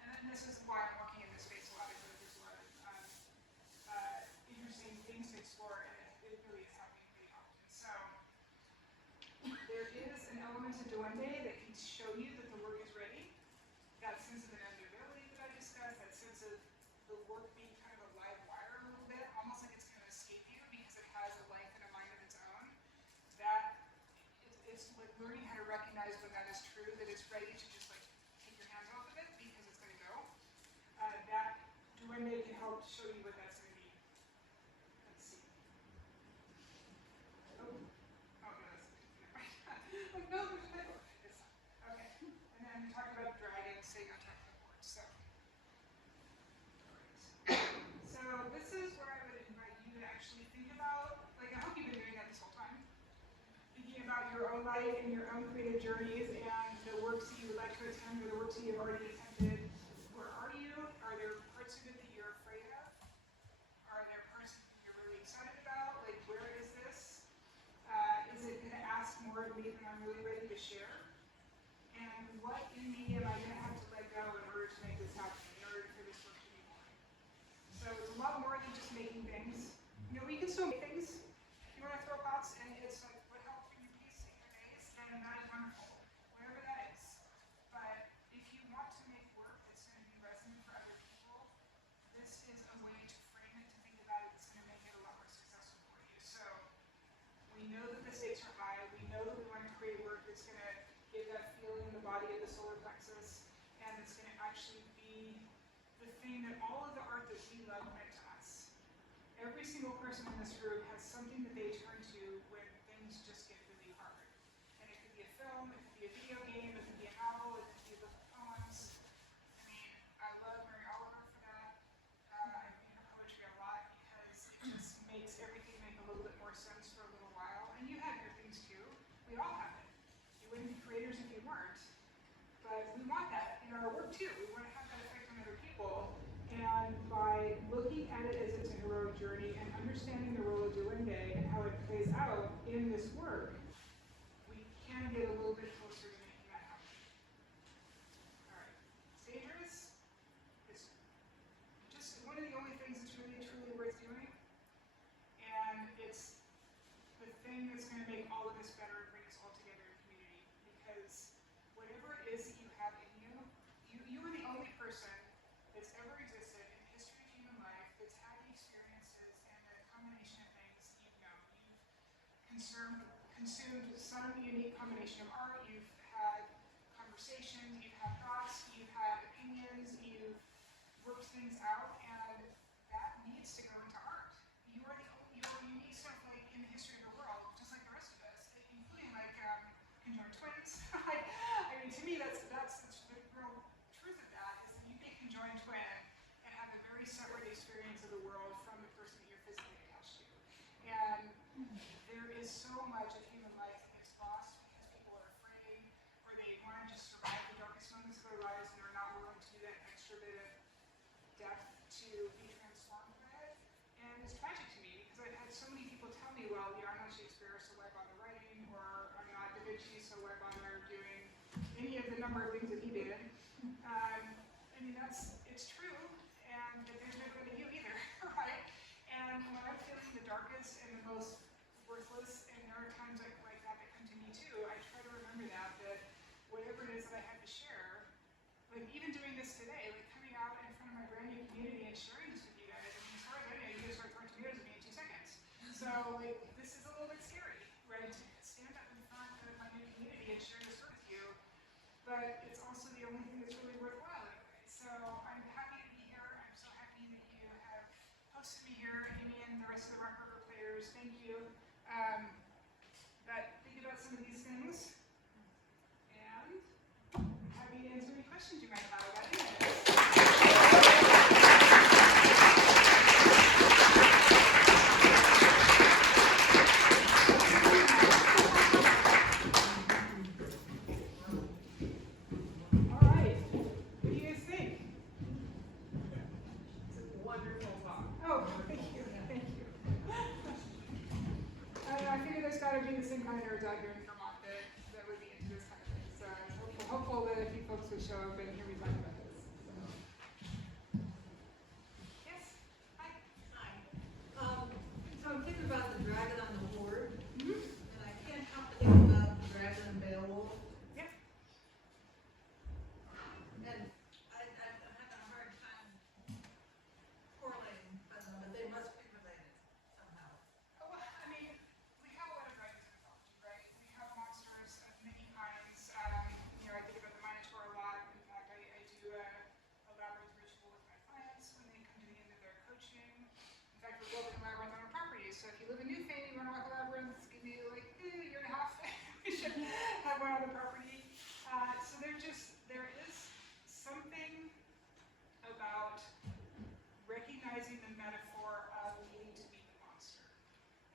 and this is why I'm working in this space a lot, because there's a lot of interesting things to explore, and it really is happening pretty often. So, there is an element to Duende that can show you that the work is ready. That sense of inevitability that I discussed, that sense of the work being kind of a live wire a little bit, almost learning how to recognize when that is true, that it's ready to just like take your hands off of it because it's going to go. That duende can help show you what that's going to be. Let's see. Oh, no, that's like no, there's no. It's not. Okay. And then we talked about dragons sitting on top of the board. So this is where I would invite you to actually think about, like I hope you've been doing that this whole time, thinking about your own life and your own creative journeys and the works that you would like to attend or the works that you've already attended. Where are you? Are there parts of it that you're afraid of? Are there parts that you're really excited about? Like where is this? Is it going to ask more of me than I'm really ready to share? And what in me am I going to have to let go in order to make this happen, in order for this work to be born? So it's a lot more than just making things. You know, we can still make things. If you want to throw pots and it's like what helped bring you peace in your days, then that is wonderful. Whatever that is. But if you want to make work that's going to be resonant for other people, this is a way to frame it, to think about it, that's going to make it a lot more successful for you. So we know that the stakes are high. We know that we want to create work that's going to give that feeling in the body of the solar plexus, and it's going to actually be the thing that all of the art that we love meant to us. Every single person in this room has something that they turn to when things just get really hard. And it could be a film, it could be a video game, it could be a novel, it could be a book of poems. I mean, I love Mary Oliver for that. I read her poetry a lot because it just makes everything make a little bit more sense for a little while. And you have your things too. We all have it. You wouldn't be creators if you weren't. But we want that in our work too. We want to have that effect on other people. And by looking at it as it's a heroic journey and understanding the role of duende and how it plays out in this work, we can get a little bit closer to making that happen. All right. Stagers, it's just one of the only things that's really, truly worth doing. And it's the thing that's going to make all of this better and bring us all together in community. Because whatever it is that you have in you, you are the only person that's ever existed in the history of human life that's had the experiences and the combination of things that you've known. You've consumed some unique combination of art, you've had conversations, you've had thoughts, you've had opinions, you've worked things out, and that needs to go into art. You are unique snowflake in the history of the world, just like the rest of us, including like conjoined twins. I mean, to me, that's the real truth of that, is that you can conjoined twin and have a very separate experience of the world from the person that you're physically attached to. And there is so much of human life that gets lost because people are afraid, or they want to just survive the darkest moments of their lives and are not willing to do that extra bit of depth to be transformed by it. And it's tragic to me because I've had so many people tell me, well, I'm not Shakespeare, so why bother writing? Or I'm not Da Vinci, so why bother doing any of the number of things that he did? I mean, it's true, and that there's no good at you either, right? And when I'm feeling the darkest and the most worthless, and there are times like that come to me too, I try to remember that whatever it is that I had to share, like even doing this today, like coming out in front of my brand new community and sharing this with you guys, I mean, as far as I know, you guys start throwing tomatoes at me in 2 seconds. So like, this is a little bit scary, right? To stand up in front of my new community and share this with you, but it's also the only thing that's really worthwhile anyway. So I'm happy to be here. I'm so happy that you have hosted me here, Amy and the rest of the Rock River players. Thank you. But think about some of these things, and happy to answer any questions you might have about any of this. All right. What do you guys think? It's a wonderful talk. Oh, thank you. Thank you. I figure there's got to be the same kind of nerds out here in Vermont that would be into this kind of thing. So I'm hopeful that a few folks would show up and hear me talk So if you live in Newfane, you want to walk a labyrinth, give me like a year and a half. We should have one on the property. So there is something about recognizing the metaphor of needing to meet the monster.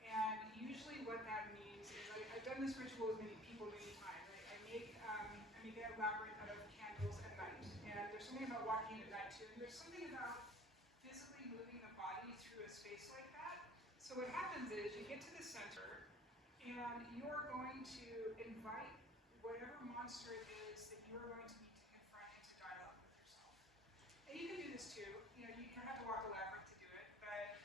And usually what that means is, I've done this ritual with many people many times. I make a labyrinth out of candles at night. And there's something about walking at night too. And there's something about physically moving the body through a space like that. So what happens is you get to the center and you're going to invite whatever monster it is that you're going to need to confront into dialogue with yourself. And you can do this too. You don't have to walk a labyrinth to do it, but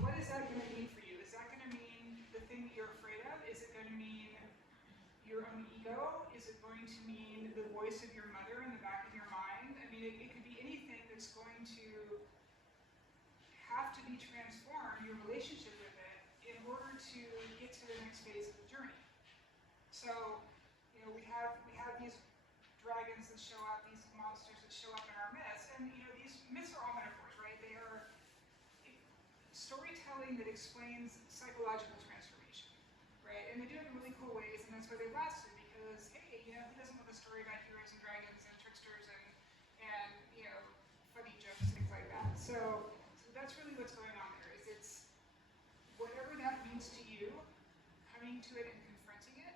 what is that going to mean for you? Is that going to mean the thing that you're afraid of? Is it going to mean your own ego? Is it going to mean the voice of your mother in the back of your mind? I mean, it could be anything that's going to have to be transformed, your relationship with it, in order to get to the next phase of the journey. So, we have these dragons that show up, these monsters that show up in our myths, and these myths are all metaphors, right? They are storytelling that explains psychological transformation, right? And they do it in really cool ways, and that's why they lasted, because hey, who doesn't love a story about heroes and dragons and tricksters and funny jokes, things like that. So that's really what's going on there. Is it's whatever that means to you, coming to it and confronting it.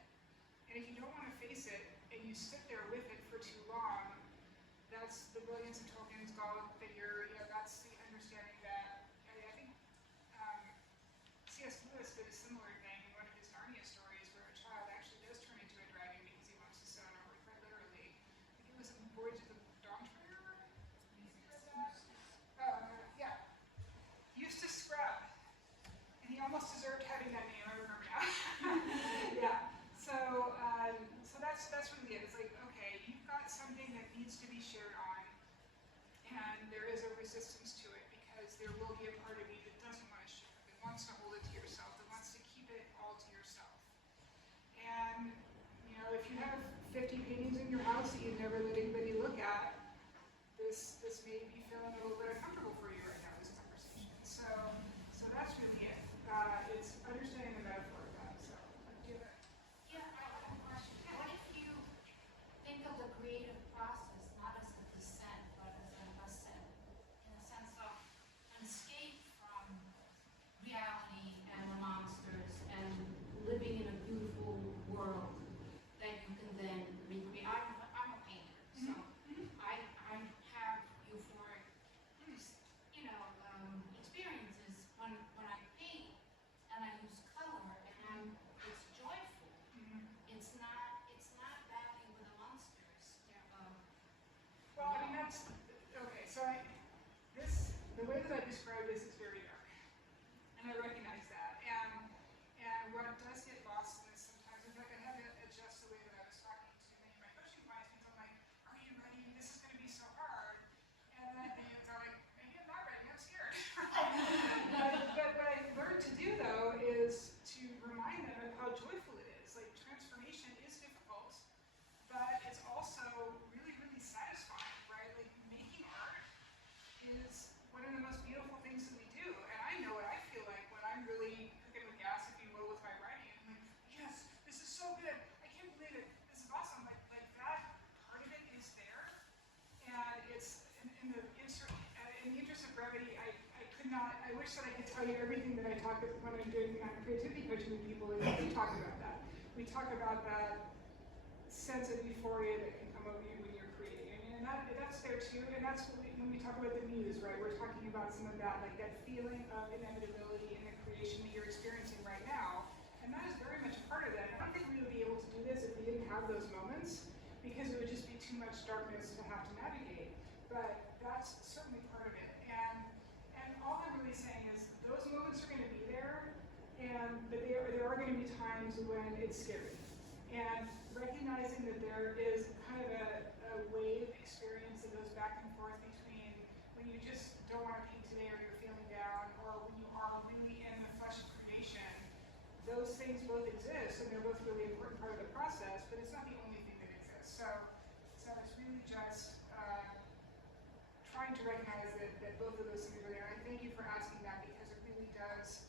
And if you don't want to face it and you sit there with it for too long, that's the brilliance of Tolkien's golem figure. That's the understanding that I think C.S. Lewis did a similar thing in one of his Narnia stories, where a child actually does turn into a dragon because he wants to set on over, quite literally. I think it was in Voyage of the Dawn Treader. Yeah. Eustace Scrub. And he almost deserved having that name, I remember now. Yeah. So that's really it. It's like, okay, you've got something that needs to be shared on, and there is a resistance to it because there will be a part of you that doesn't want to share it, that wants to hold it to yourself, that wants to keep it all to yourself. And if you have 50 paintings in your house that you've never let anybody look at, this may be feeling a little bit uncomfortable for you right now, this conversation. So that's really it. It's understanding the metaphor of that. So do that. Yeah, I have a question. What if you think of the creative process not as a descent, but as an ascent, in the sense of an escape from reality and the monsters and living in a beautiful world that you can then recreate? I'm a painter, so I have euphoric, experiences when I paint and I use color and it's joyful. It's not battling with the monsters. Well, I mean, that's okay. So the way that I describe this is very dark, and I recognize that. And what does get lost in this sometimes, in fact, I had to adjust the way that I was talking to many of my coaching clients because I'm like, "Are you ready? This is going to be so hard." And then at the end, I'm like, "Maybe I'm not ready. I'm scared." But what I learned to do though is to remind them of how joyful it is. Like, transformation is difficult, but it's also really, really satisfying, right? Like, making art is one of the most beautiful things that we do. And I know what I feel like when I'm really cooking with gas, if you will, with my writing. I'm like, yes, this is so good. I can't believe it. This is awesome. Like that part of it is there. And it's in the interest of brevity, I wish that I could tell you everything that I talk about when I'm doing creativity coaching with people, and we talk about that. We talk about that sense of euphoria that can come over you when you're creating. I mean, and that's there too, and that's when we talk about the muse, right? We're talking about some of that, like that feeling of inevitability in the creation that you're experiencing right now, and that is very much a part of that. And I don't think we would be able to do this if we didn't have those moments, because it would just be too much darkness to have to navigate. But that's certainly part of it. And all I'm really saying is those moments are going to be there, but there are going to be times when it's scary. And recognizing that there is kind of a wave experience that goes back and forth between when you just don't want to paint today or you're feeling down, or when you are really in the flesh of creation. Those things both exist, and they're both really important part of the process, but it's not the only thing that exists. So it's really just trying to recognize that both of those things are there. And I thank you for asking that, because it really does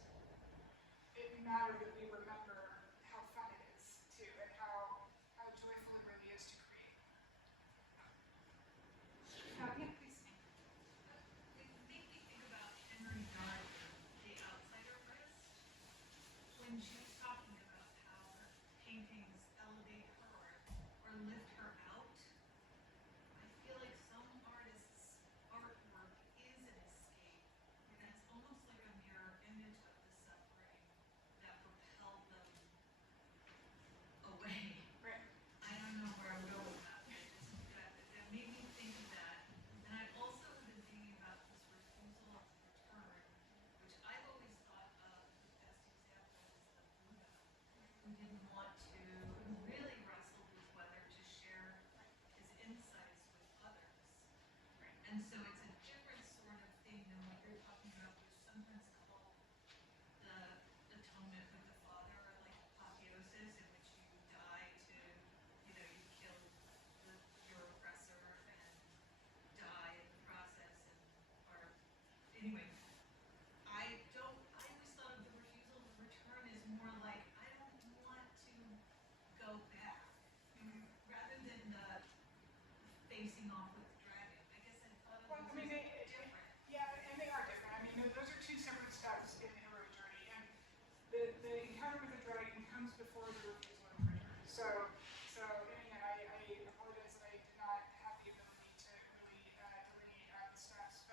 So again, I apologize that I did not have the ability to really delineate the steps,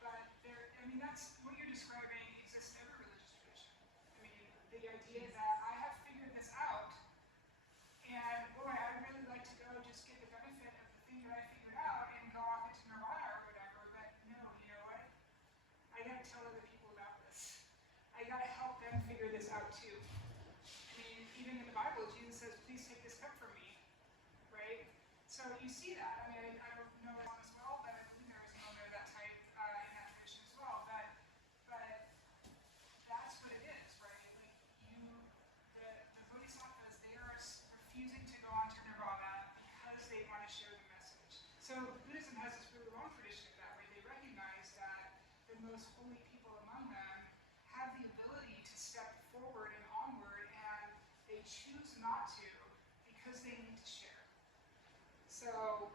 but there, I mean, that's what you're describing exists in every religious tradition. I mean, the idea that I have figured this out, and boy, I'd really like to go just get the benefit of the thing that I figured out and go off into nirvana or whatever, but no, you know what? I gotta tell other people about this. I gotta help them figure this out too. I mean, even in the Bible, Jesus says, please take this cup from me, right? So you see that. I mean, I don't know that one as well, but I believe there was an element of that type in that tradition as well. But that's what it is, right? Like the bodhisattvas, they are refusing to go on to nirvana because they want to share the message. So Buddhism has this really long tradition of that, where they recognize that the most holy people among them have the ability to step forward and onward, and they choose not to because they need to share. So,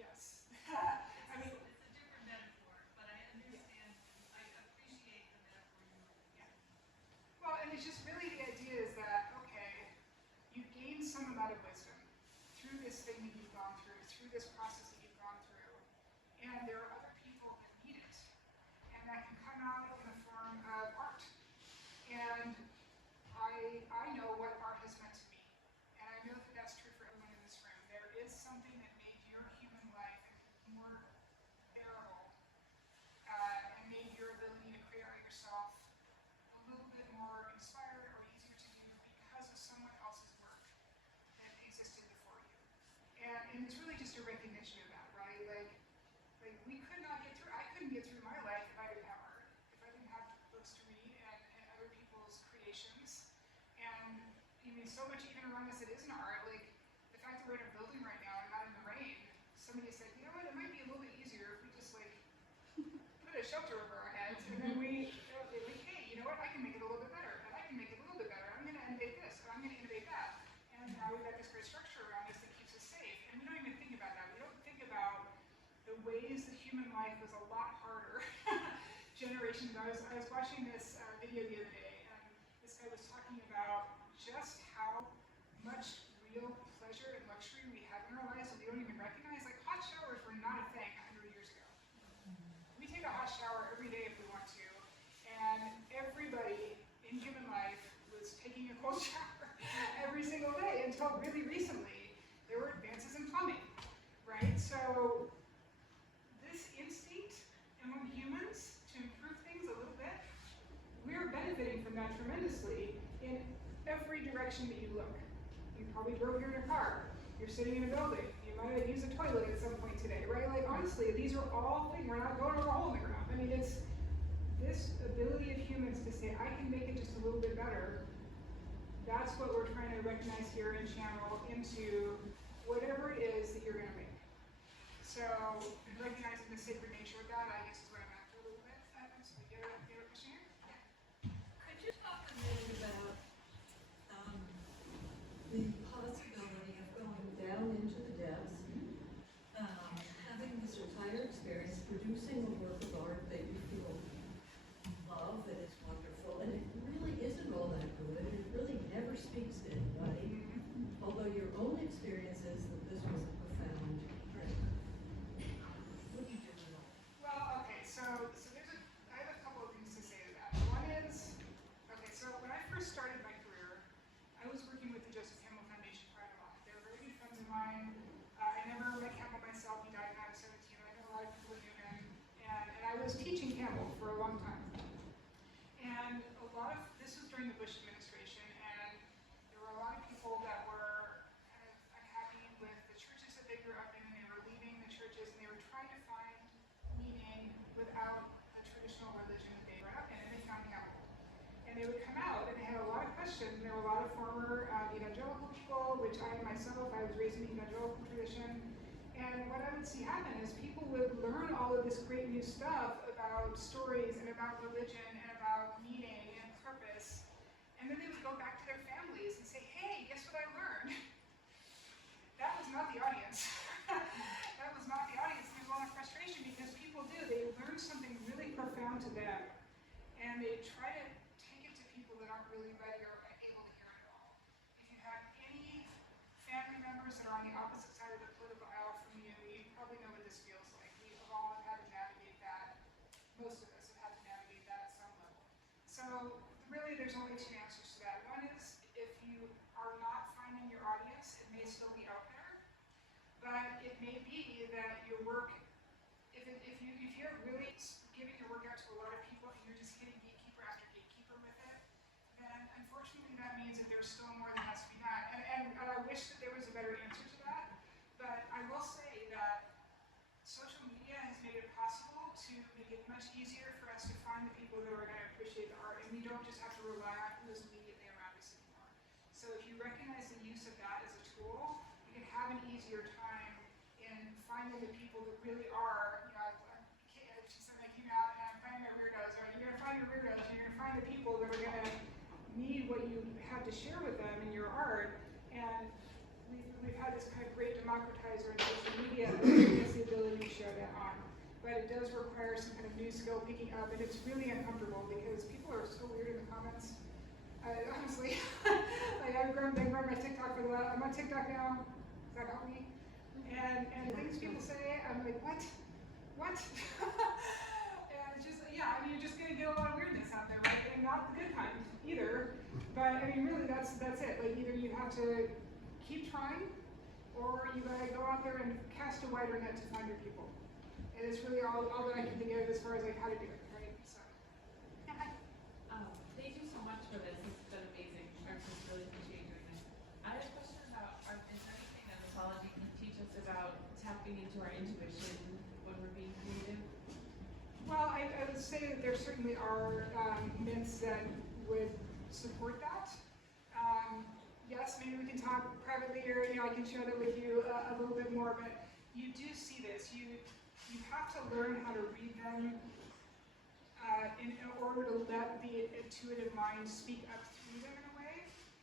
yes. I mean, it's a different metaphor, but I understand, I appreciate the metaphor you were using. yeah. Well, and it's just really the idea is that, okay, you gain some amount of wisdom through this thing that you've gone through this process that you've gone through, and there are other people that need it, and that can come out in the form of art. And I know what art has meant to me, and I know that that's true for everyone in this room. There is something that made your human life more bearable, and made your ability to create art yourself a little bit more inspired or easier to do because of someone else's work that existed before you. And it's really just a recognition of that, right? Like we could not get through, I couldn't get through my life if I didn't have art, if I didn't have books to read and other people's creations. And I mean, so much even around us that isn't art, like the fact that we're in a building right now and not in the rain, somebody said, you know what, it might be a little bit easier if we just like put a shelter over our heads, and then they're like, hey, you know what, I can make it a little bit better, and I can make it a little bit better, I'm gonna innovate this, and I'm gonna innovate that. And now we've got this great structure around us that keeps us safe. And we don't even think about that. We don't think about the ways that human life was a lot harder generations ago. I was watching this video the other day, and this guy was talking about just how much real pleasure and luxury we have in our lives that we don't even recognize. Like hot showers were not a thing 100 years ago. We take a hot shower every day if we want to, and everybody in human life was taking a cold shower every single day until really recently. There were advances in plumbing, right? So this instinct among humans to improve things a little bit, we're benefiting from that tremendously in every direction that you look. You probably drove here in a car. You're sitting in a building. You might have used a toilet at some point today, right? Like honestly, these are all things. We're not going over a hole in the ground. I mean, it's this ability of humans to say, I can make it just a little bit better. That's what we're trying to recognize here and channel into whatever it is that you're going to make. So recognizing the sacred nature of that, I guess, is what I'm after a little bit. So you get a question here? Yeah. Could you talk a minute about the possibility of going down into the depths, having this entire experience, producing a work of art that you feel love, that is wonderful, and it really isn't all that good, and it really never speaks to anybody, although your own experience is that this was a profound thing. What do you do with that? Well, okay, so I have a couple of things to say to that. One is, okay, so when I first started my career, I was working with the Joseph Campbell Foundation quite a lot. They were very good friends of mine. I never met Campbell myself. He died when I was 17. I know a lot of people who knew him. And I was teaching Campbell for a long time. And this was during the Bush administration, and there were a lot of people that were kind of unhappy with the churches that they grew up in, and they were leaving the churches, and they were trying to find meaning without the traditional religion that they grew up in, and they found Campbell. And they would come out, and they had a lot of questions, and there were a lot of former evangelical people, which I myself, I was raised in the evangelical tradition, and what I would see happen is people would learn all of this great new stuff about stories and about religion and about meaning and purpose, and then they would go back to their families and say, hey, guess what I learned? That was not the audience. That was not the audience. There's a lot of frustration because people do. They learn something really profound to them, and they try to take it to people that aren't really ready or able to hear it at all. If you have any are on the opposite side of the political aisle from you, you probably know what this feels like. We have all had to navigate that. Most of us have had to navigate that at some level. So really there's only two answers to that. One is if you are not finding your audience, it may still be out there, but it may be that your work, if you're really giving your work out to a lot of people and you're just hitting gatekeeper after gatekeeper with it, then unfortunately that means that there's still more that has to be done. And I wish that there was a better answer to that, but I will say that social media has made it possible to make it much easier for us to find the people that are going to appreciate the art, and we don't just have to rely on who's immediately around us anymore. So if you recognize the use of that as a tool, you can have an easier time in finding the people that really are, she said I came out and I'm finding my weirdos, or you're going to find your weirdos, and you're going to find the people that are going to need what you have to share with them in your art, and we've had this kind of great democratizer in social media that gives us the ability to share that on. But it does require some kind of new skill picking up, and it's really uncomfortable because people are so weird in the comments. Honestly, like I've been growing my TikTok for the last, I'm on TikTok now, does that help me? And the things people say, I'm like, what? And it's just, yeah, I mean, you're just gonna get a lot of weirdness out there, right? And not the good kind either. But I mean, really, that's it. Like either you have to keep trying, or you gotta go out there and cast a wider net to find your people. And it's really all that I can think of as far as like how to do it, right? So. Thank you so much for this. It's been amazing. I just really appreciate doing this. I had a question about, is there anything that mythology can teach us about tapping into our intuition when we're being creative? Well, I would say that there certainly are myths that would support that. Yes, maybe we can talk privately, or I can share that with you a little bit more. But you do see this. You have to learn how to read them in order to let the intuitive mind speak up through them in a way.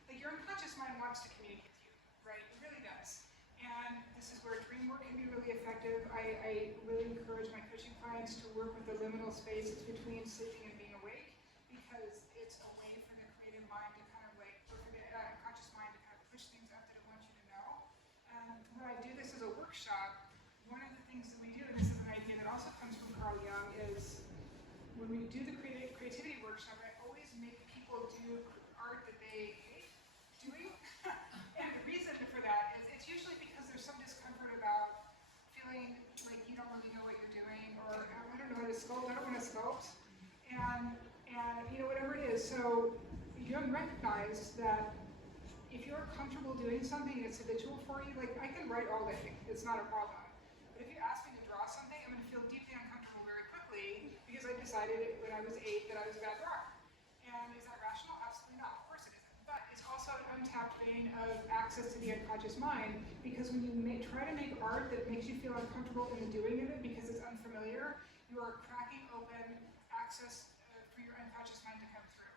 Like your unconscious mind wants to communicate with you, right? It really does. And this is where dream work can be really effective. I really encourage my coaching clients to work with the liminal spaces between sleeping and being awake, because it's a way for the creative mind to kind of like, or for the conscious mind to kind of push things up that it wants you to know. When I do this as a workshop, one of the things that we do, and this is an idea that also comes from Carl Jung, is when we do the creativity workshop, I always make people do art that they hate doing. And the reason for that is it's usually because there's some discomfort about feeling like you don't really know what you're doing, or I don't know how to sculpt, I don't want to sculpt, and whatever it is. So Jung recognized that if you're comfortable doing something that's habitual for you, like I can write all day, it's not a problem. But if you ask me to draw something, I'm going to feel deeply uncomfortable very quickly because I decided when I was 8 that I was a bad drawer. And is that rational? Absolutely not. Of course it isn't. But it's also an untapped vein of access to the unconscious mind, because when you try to make art that makes you feel uncomfortable in the doing of it because it's unfamiliar, you are cracking open access for your unconscious mind to come through.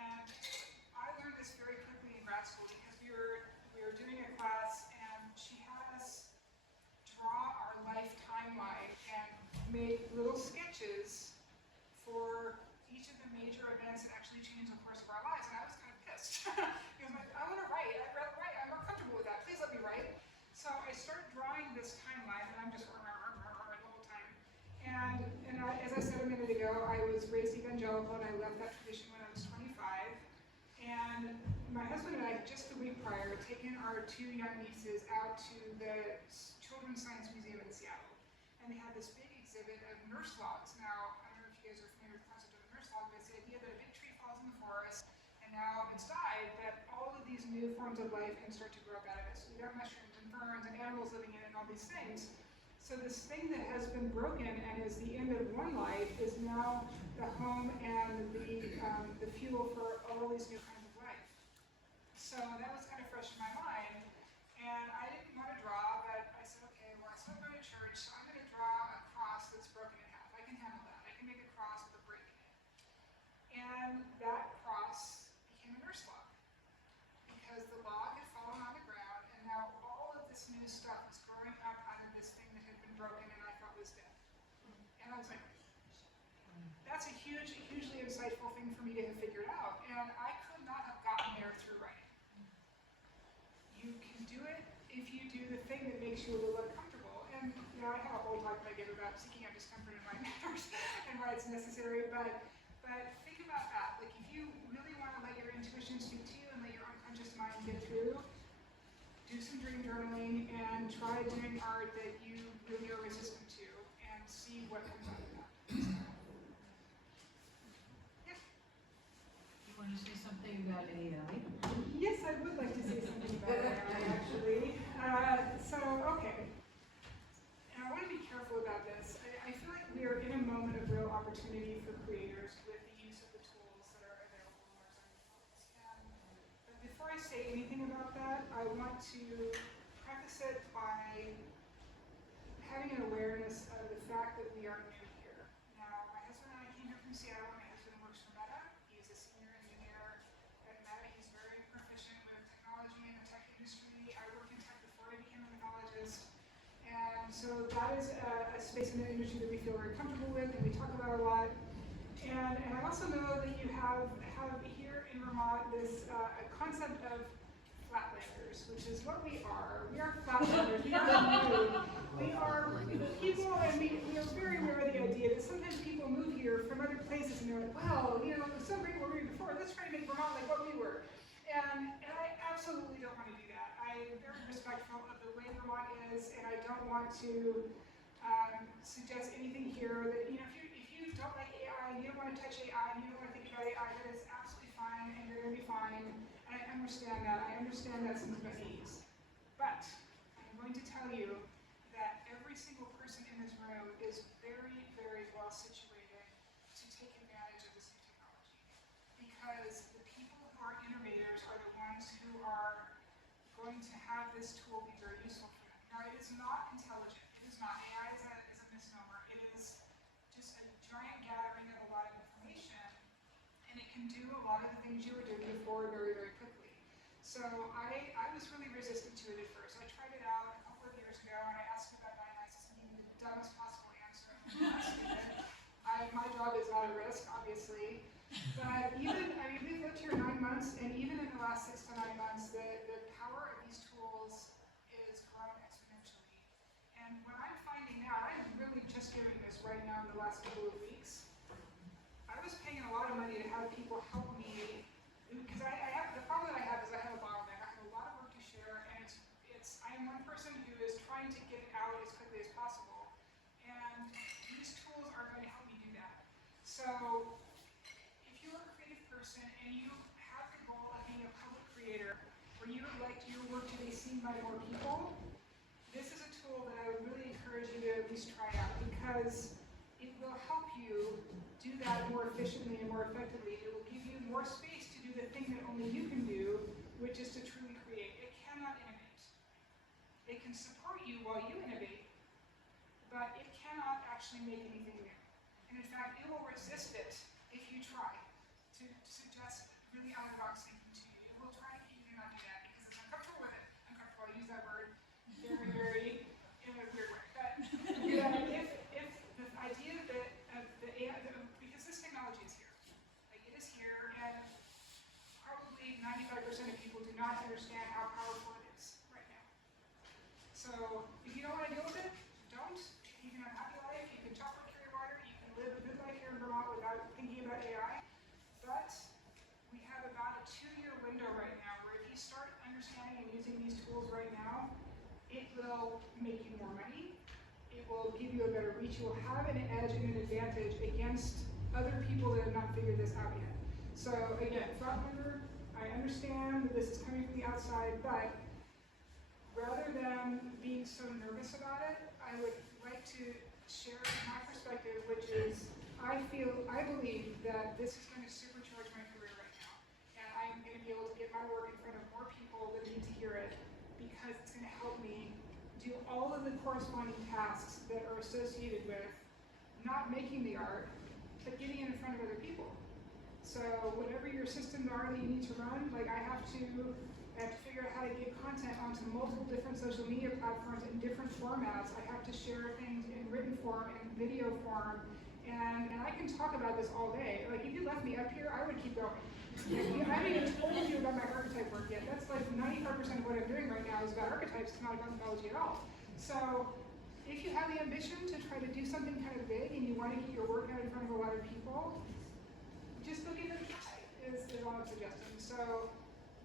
And I learned this very quickly in grad school because we were doing a class and she had us draw our life timeline and make little sketches for each of the major events that actually changed the course of our lives. And I was kind of pissed. Because I want to write. I'd rather write. I'm more comfortable with that. Please let me write. So I started drawing this timeline, and I'm just the whole time. And as I said a minute ago, I was raised evangelical, and I left that tradition when I was 25. And my husband and I, just the week prior, had taken our 2 young nieces out to the Children's Science Museum in Seattle. And they had this big exhibit of nurse logs. Now, I don't know if you guys are familiar with the concept of a nurse log, but it's the idea that a big tree falls in the forest, and now it's died, that all of these new forms of life can start to grow up out of it. So you got mushrooms and ferns and animals living in it and all these things. So this thing that has been broken and is the end of one life is now the home and the fuel for all these new kinds of life. So that was kind of fresh in my mind. And I didn't want to draw, but I said, okay, well, I still go to church, so I'm going to draw a cross that's broken in half. I can handle that. I can make a cross with a break in it. And that cross became a nurse log, because the log had fallen on the ground, and now all of this new stuff was growing up out of this thing that had been broken and I thought was dead. And I was like, that's a hugely insightful thing for me to have figured out, and I could not have gotten there through writing. You can do it if you do makes you a little uncomfortable. And I have a whole talk that I give about seeking out discomfort in my matters and why it's necessary, but think about that. Like, if you really want to let your intuition speak to you and let your unconscious mind get through, do some dream journaling and try doing art that you really are resistant to and see what comes out of that. Yeah. You want to say something about AI? Yes, I would like to say something about AI, actually. Okay. And I want to be careful about this. I feel like we are in a moment of real opportunity for creators with the use of the tools that are available in our zoning fields. But before I say anything about that, I want to preface it by having an awareness of the fact that we are new here. Now, my husband and I came here from Seattle. My husband works for Meta. He's a senior engineer at Meta. He's very proficient with technology and the tech industry. I worked in tech before I became a mythologist. And so that is a space in the industry that we feel very comfortable with and we talk about a lot. And I also know that you have here in Vermont this concept of flatlanders, which is what we are. We are flatlanders. We are new. We are people, and we are very aware of the idea that sometimes people move here from other places and they're like, well, it was so great where we were before. Let's try to make Vermont like what we were. And I absolutely don't want to do that. I am very respectful of the way Vermont is, and I don't want to suggest anything here that, if you don't like AI and you don't want to touch AI and you don't want to think about AI, that is absolutely fine and you're going to be fine. And I understand that. I understand that some ease. But I'm going to tell you that every single person in this room is very, very well situated to take advantage of this new technology. Because the people who are innovators are the ones who are going to have this tool be very useful for them. Now, it is not intelligent. It is not. AI is a misnomer. It is just a giant gathering of a lot of information, and it can do a lot of the things you were doing before very, very quickly. So I was really resistant to it at first. I tried it out a couple of years ago, and I asked about Dionysus, and he gave me the dumbest possible answer. My job is not at risk, obviously. But we've lived here 9 months, and even in the last 6 to 9 months, the power of these tools is grown exponentially. And what I'm finding now, I'm really just doing this right now in the last couple of weeks. I was paying a lot of money to have people help me, because the problem that I have is I have a bottleneck. I have a lot of work to share, and I am one person who is trying to get it out as quickly as possible. And these tools are going to help me do that. So if you're a creative person and you have the goal of being a public creator, where you would like your work to be seen by more people, this is a tool that I would really encourage you to at least try out, because it will help you do that more efficiently and more effectively. It will give you more space to do the thing that only you can do, which is to truly create. It cannot innovate. It can support you while you innovate, but it cannot actually make anything new. And in fact, it will resist it if you try to suggest really out-of-the-box thinking to you. It will try to get you to not do that because it's uncomfortable with it. Uncomfortable, I use that word very, very in a weird way. But if the idea that the AI, because this technology is here, like it is here, and probably 95% of people do not understand how powerful it is right now. So if you don't want to deal with it, don't. You can have a happy life, you can chocolate carry water, you can live a good life here in Vermont without thinking about AI. But we have about a 2-year window right now where if you start understanding and using these tools right now, it will make you more money. It will give you a better reach. You will have an edge and an advantage against other people that have not figured this out yet. So again, Frontlander, I understand that this is coming from the outside, but rather than being so nervous about it, I would like to share my perspective, which is I believe that this is going to supercharge my career right now. And I am going to be able to get my work in front of more people that need to hear it, because it's going to help me do all of the corresponding tasks that are associated with not making the art, but getting it in front of other people. So whatever your systems are that you need to run, like I have to figure out how to get content onto multiple different social media platforms in different formats. I have to share things in written form and video form. And I can talk about this all day. Like if you left me up here, I would keep going. Like, I haven't even told you about my archetype work yet. That's like 95% of what I'm doing right now is about archetypes. It's not about mythology at all. So if you have the ambition to try to do something kind of big and you want to get your work out in front of a lot of people, just look into the website is all I'm suggesting. So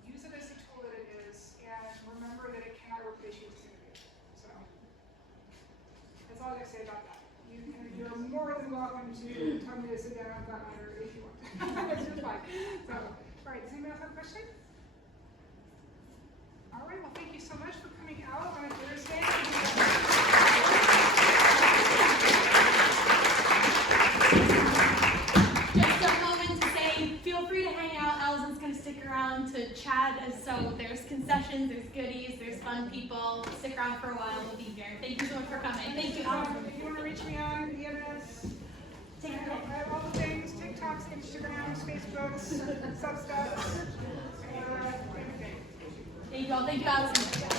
use it as the tool that it is, and remember that it cannot replace you as an innovator. So that's all I gotta say about that. You're more than welcome to tell me to sit down on that matter if you want. That's just fine. So, all right, does anyone else have a question? All right, well, thank you so much for coming out on a Thursday. Just a moment to say, feel free to hang out. Allison's going to stick around to chat. So there's concessions, there's goodies, there's fun people. Stick around for a while. We'll be here. Thank you so much for coming. Thank you, Allison. If you want to reach me on EMS, Take I care. have all the things, TikToks, Instagrams, Facebooks, Substacks, everything. There you go. Thank you, Allison.